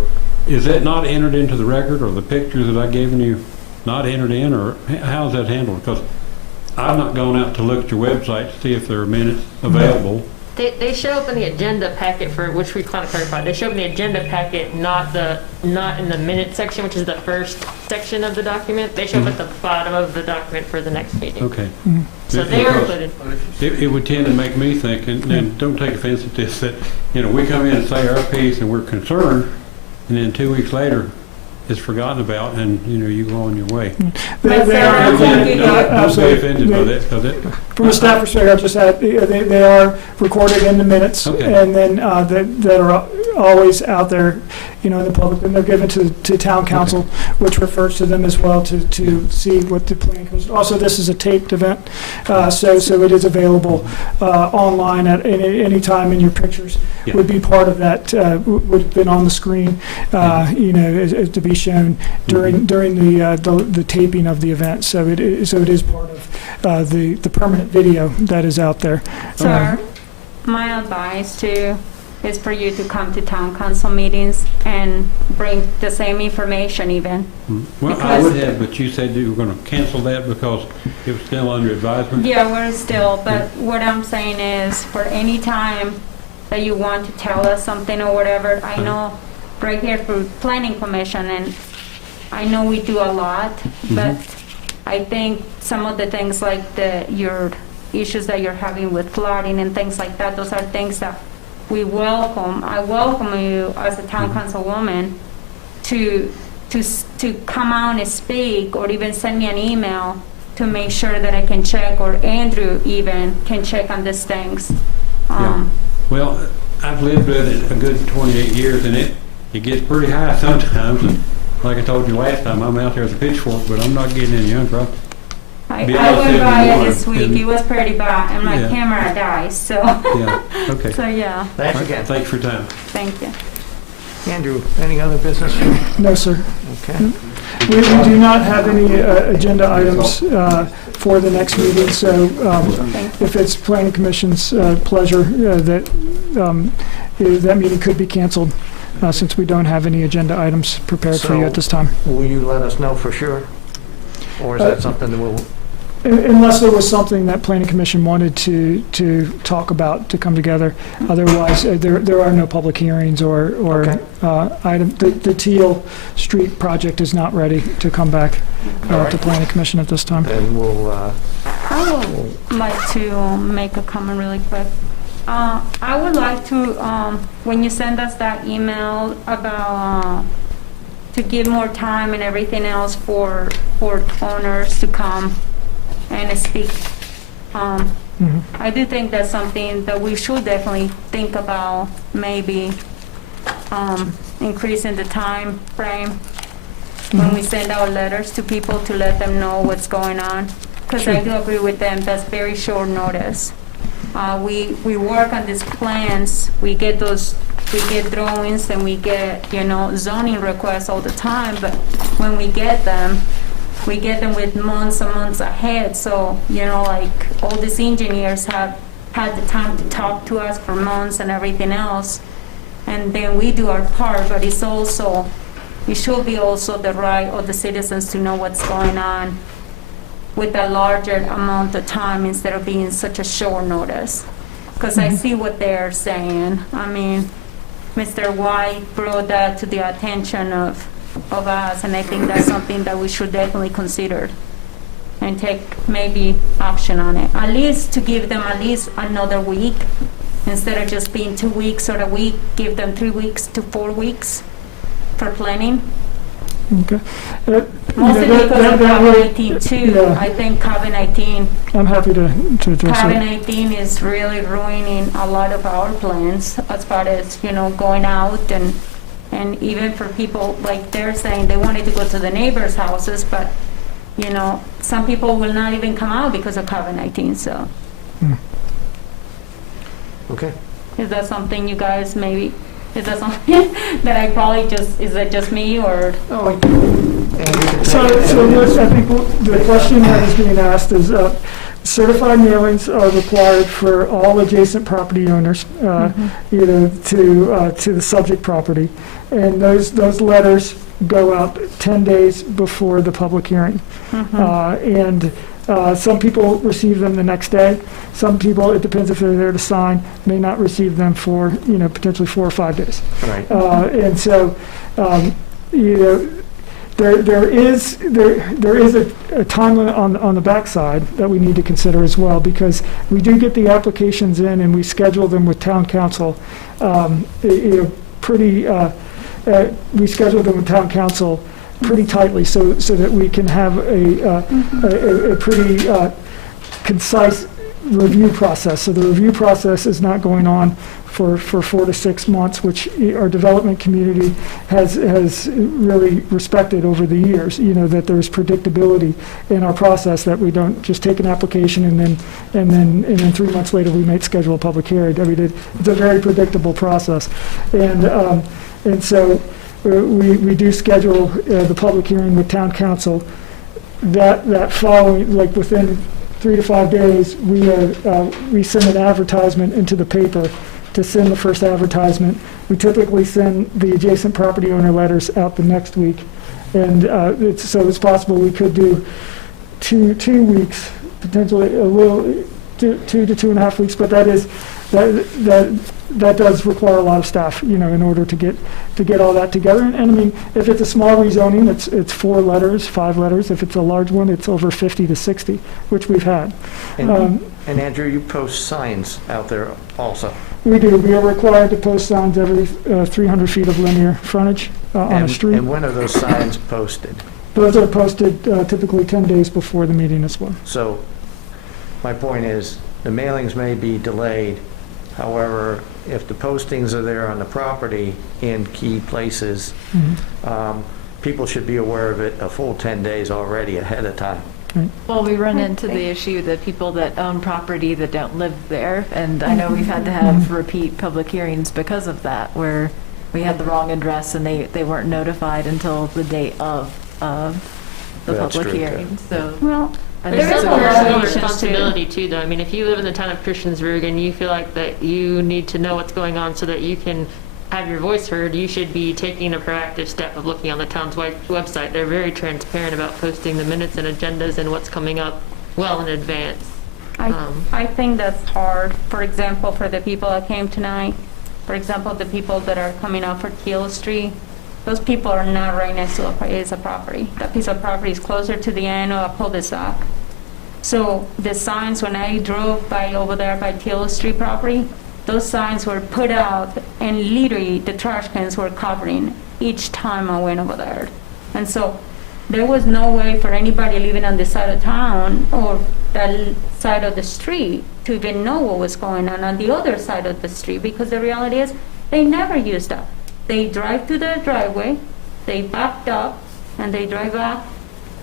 is that not entered into the record, or the pictures that I given you not entered in, or how's that handled? Because I've not gone out to look at your website to see if there are minutes available. They show up in the agenda packet for, which we kind of clarified, they show up in the agenda packet, not in the minute section, which is the first section of the document. They show up at the bottom of the document for the next meeting. Okay. So they are Because included. It would tend to make me think, and don't take offense at this, that, you know, we come in and say our piece and we're concerned, and then 2 weeks later, it's forgotten about, and, you know, you go on your way. They are Yeah, recorded, yeah, Don't be absolutely. offended by that, because it, From a staff perspective, I'll just add, they are recorded in the minutes, Okay. and then that are always out there, you know, in the public, and they're given to town council, which refers to them as well to see what the plan goes. Also, this is a taped event, so it is available online at any time, and your pictures Yeah. would be part of that, would have been on the screen, you know, as to be shown during the taping of the event. So it is part of the permanent video that is out there. Sir, my advice too is for you to come to town council meetings and bring the same information even. well, I would have, but you said you were going to cancel that because it was still under advisement? Yeah, we're still, but what I'm saying is for any time that you want to tell us something or whatever, I know right here for planning commission, and I know we do a lot, but I think some of the things like your issues that you're having with flooding and things like that, those are things that we welcome. I welcome you as a town councilwoman to come out and speak, or even send me an email to make sure that I can check, or Andrew even can check on these things. Yeah. Well, I've lived with it a good 28 years, and it gets pretty high sometimes. And like I told you last time, I'm out there with a pitchfork, but I'm not getting any younger. I Be went honest, by it everyone, this week, and- it was pretty bad, and my Yeah. camera died, so, Yeah, okay. so yeah, Thanks again. Thanks for your time. thank you. Andrew, any other business? No, sir. Okay. We do not have any agenda items for the next meeting, so if it's planning commission's pleasure, that meeting could be canceled, since we don't have any agenda items prepared for you at this time. Will you let us know for sure? Or is that something that we'll, Unless there was something that planning commission wanted to talk about, to come together. Otherwise, there are no public hearings or Okay. item. The Teal Street project is not ready to come back All right. to planning commission at this time. then we'll, I would like to make a comment really quick. I would like to, when you send us that email about, to give more time and everything else for owners to come and speak. Mhm. I do think that's something that we should definitely think about, maybe increasing the time frame when we send out letters to people to let them know what's going on. Because I do agree with them, that's very short notice. We work on these plans, we get drawings and we get, zoning requests all the time, but when we get them with months and months ahead. So, like all these engineers have had the time to talk to us for months and everything else. And then we do our part, but it should be also the right of the citizens to know what's going on with a larger amount of time instead of being such a short notice. Because I see what they're saying. I mean, Mr. White brought that to the attention of of us, and I think that's something that we should definitely consider and take maybe action on it. At least to give them at least another week, instead of just being 2 weeks or a week, give them 3 weeks to 4 weeks for planning. Okay. Mostly that- because of that really- COVID-19 too. yeah. I think COVID-19 I'm happy to address that. COVID-19 is really ruining a lot of our plans as far as, going out and even for people, like they're saying they wanted to go to the neighbors' houses, but, some people will not even come out because of COVID-19, so Okay. is that something you guys maybe, is that something that I probably is it just me or? Oh, and you can So, take it. yes, I think the question that is being asked is, certified mailings are required for all adjacent property owners, either to the subject property. And those letters go out 10 days before the public hearing. And some people receive them the next day. Some people, it depends if they're there to sign, may not receive them for, potentially 4 or 5 days. Right. And so, there is a time limit on the backside that we need to consider as well, because we do get the applications in and we schedule them with town council, we schedule them with town council pretty tightly so that we can have a pretty concise review process. So the review process is not going on for 4 to 6 months, which our development community has really respected over the years, that there's predictability in our process, that we don't just take an application and then 3 months later we might schedule a public hearing. I mean, it's a very predictable process. And so we do schedule the public hearing with town council. That following, like within 3 to 5 days, we send an advertisement into the paper to send the first advertisement. We typically send the adjacent property owner letters out the next week. And so it's possible we could do 2 weeks, potentially a little, 2 to 2.5 weeks, but that does require a lot of staff, in order to get all that together. And I mean, if it's a small rezoning, it's 4 letters, 5 letters. If it's a large one, it's over 50 to 60, which we've had. And Andrew, you post signs out there also. We do. We are required to post signs every 300 feet of linear frontage on a street. And when are those signs posted? Those are posted typically 10 days before the meeting as well. So my point is, the mailings may be delayed. However, if the postings are there on the property in key places, people should be aware of it a full 10 days already ahead of time. Well, we run into the issue that people that own property that don't live there, and I know we've had to have repeat public hearings because of that, where we had the wrong address and they weren't notified until the date of the That's public true, hearing, so. Well, I think There's it's a a personal regulations, too. responsibility too, though. I mean, if you live in the town of Christiansburg and you feel like that you need to know what's going on so that you can have your voice heard, you should be taking a proactive step of looking on the town's website. They're very transparent about posting the minutes and agendas and what's coming up well in advance. I think that's hard. For example, for the people that came tonight, for example, the people that are coming out for Teal Street, those people are not right next to a piece of property. That piece of property is closer to the end of a cul-de-sac. So the signs, when I drove by over there by Teal Street property, those signs were put out and literally the trash cans were covering each time I went over there. And so there was no way for anybody living on this side of town or that side of the street to even know what was going on the other side of the street, because the reality is they never used that. They drive to their driveway, they backed up, and they drive back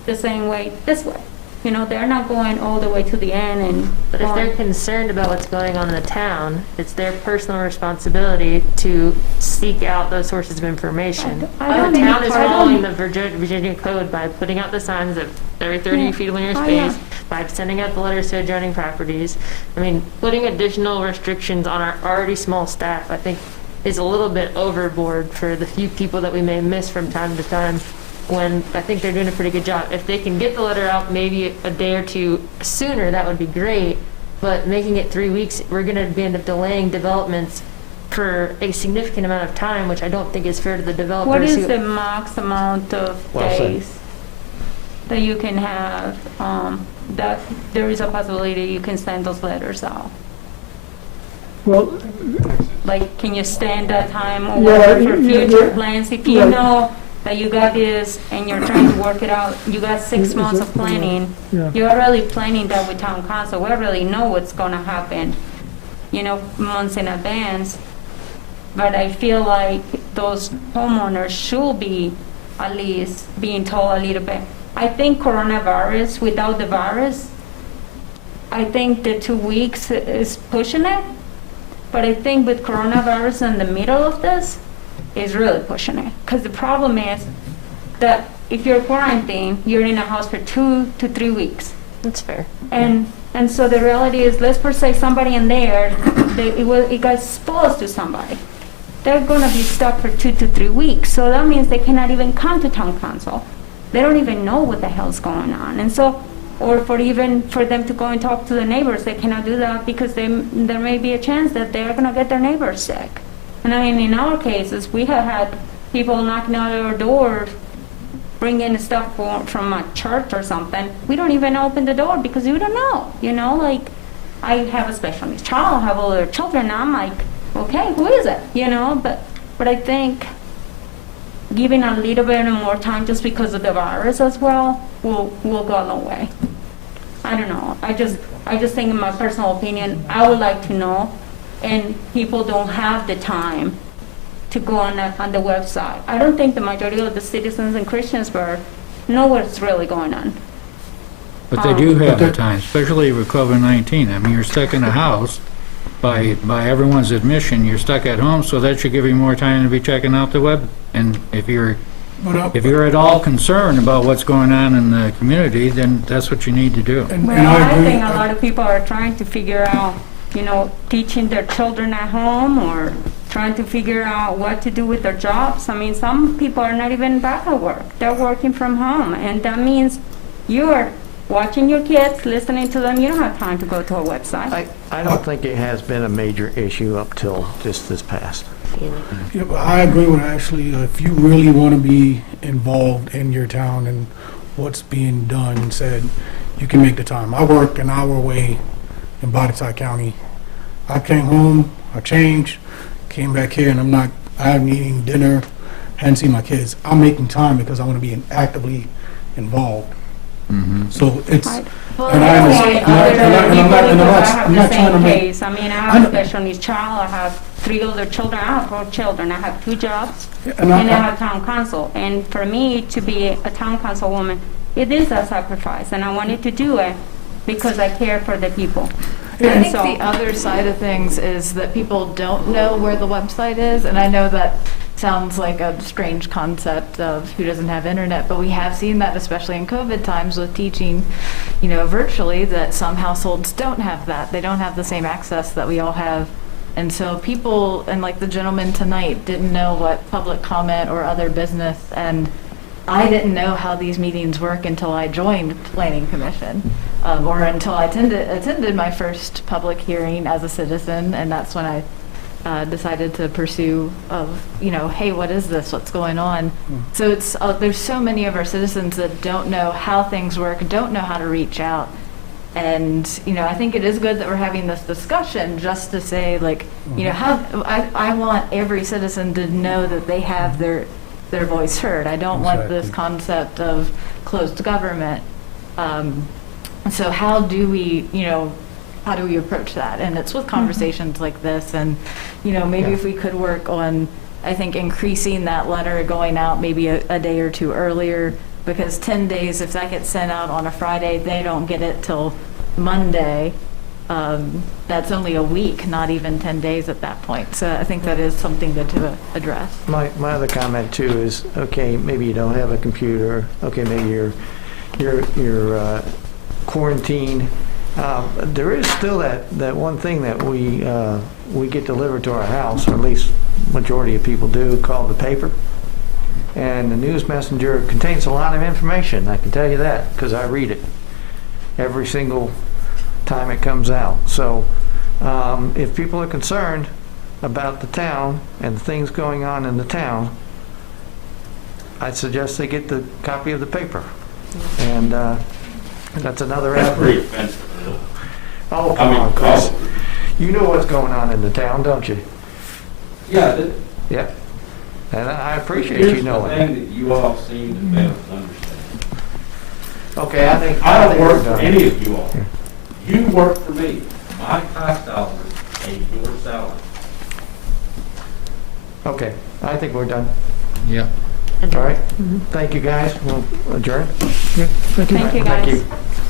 the same way this way. They're not going all the way to the end and. But if they're concerned about what's going on in the town, it's their personal responsibility to seek out those sources of information. The town is following the Virginia Code by putting out the signs of every 30 feet of linear space, by sending out the letters to adjoining properties. I mean, putting additional restrictions on our already small staff, I think, is a little bit overboard for the few people that we may miss from time to time, when I think they're doing a pretty good job. If they can get the letter out maybe a day or two sooner, that would be great. But making it 3 weeks, we're going to end up delaying developments for a significant amount of time, which I don't think is fair to the developers. What is who- the max amount of Well said. days that you can have, that there is a possibility you can send those letters out? Well, Like, can you stand that time or Yeah, whatever for yeah, future yeah. plans? If you Right. know that you got this and you're trying to work it out, you got 6 months of planning, yeah. you're already planning that with town council, we already know what's gonna happen, months in advance. But I feel like those homeowners should be at least being told a little bit. I think coronavirus, without the virus, I think the 2 weeks is pushing it. But I think with coronavirus in the middle of this, is really pushing it. Because the problem is that if you're quarantined, you're in a house for 2 to 3 weeks. That's fair. And so the reality is, let's per se somebody in there, it got exposed to somebody. They're gonna be stuck for 2 to 3 weeks. So that means they cannot even come to town council. They don't even know what the hell's going on. And so, or for them to go and talk to the neighbors, they cannot do that because there may be a chance that they're gonna get their neighbors sick. And I mean, in our cases, we have had people knocking on our doors, bringing stuff from a church or something. We don't even open the door because we don't know, like, I have a special needs child, I have other children, and I'm like, okay, who is it, but I think giving a little bit more time just because of the virus as well will go a long way. I don't know, I just think, in my personal opinion, I would like to know, and people don't have the time to go on the website. I don't think the majority of the citizens in Christiansburg know what's really going on. But they do have the time, especially with COVID-19. I mean, you're stuck in a house. By everyone's admission, you're stuck at home, so that should give you more time to be checking out the web. And if you're at all concerned about what's going on in the community, then that's what you need to do. Well, I think a lot of people are trying to figure out, teaching their children at home or trying to figure out what to do with their jobs. I mean, some people are not even back at work. They're working from home, and that means you're watching your kids, listening to them. You don't have time to go to a website. I don't think it has been a major issue up till just this past. Yeah, but I agree with Ashley. If you really want to be involved in your town and what's being done and said, you can make the time. I work an hour away in Botetourt County. I came home, I changed, came back here, and I haven't eaten dinner, hadn't seen my kids. I'm making time because I want to be actively involved. So it's, Well, and I understand, I'm not trying to make. case. I mean, I have a special needs child, I have 3 older children, I have 4 children, I have 2 jobs, And and I have town council. And for me to be a town council woman, it is a sacrifice, and I wanted to do it because I care for the people. I And think so- the other side of things is that people don't know where the website is, and I know that sounds like a strange concept of who doesn't have internet, but we have seen that, especially in COVID times with teaching, virtually, that some households don't have that. They don't have the same access that we all have. And so people, and like the gentleman tonight, didn't know what public comment or other business, and I didn't know how these meetings work until I joined Planning Commission, or until I attended my first public hearing as a citizen, and that's when I decided to pursue hey, what is this? What's going on? So it's there's so many of our citizens that don't know how things work, don't know how to reach out. And, I think it is good that we're having this discussion just to say, like, how I want every citizen to know that they have their voice heard. I don't want this concept of closed government. So how do we approach that? And it's with conversations like this, and, maybe if we could work on, I think, increasing that letter going out maybe a day or 2 earlier, because 10 days, if that gets sent out on a Friday, they don't get it till Monday. That's only a week, not even 10 days at that point. So I think that is something good to address. My other comment too is, okay, maybe you don't have a computer, okay, maybe you're quarantined. There is still that one thing that we get delivered to our house, or at least majority of people do, called the paper. And the News Messenger contains a lot of information, I can tell you that, because I read it every single time it comes out. So if people are concerned, about the town and the things going on in the town, I suggest they get the copy of the paper. And that's another That's pretty avenue. expensive. Oh, come on, Chris. You know what's going on in the town, don't you? Yeah, Yep. And I appreciate here's you the knowing. thing that you all seem to fail to understand. Okay, I think. I don't think work we're for done. any of you all. You work for me. My tax dollars pay your salary. Okay, I think we're done. Yeah. All right? Thank you, guys. We'll adjourn. Thank you. Thank you, Thank guys. you.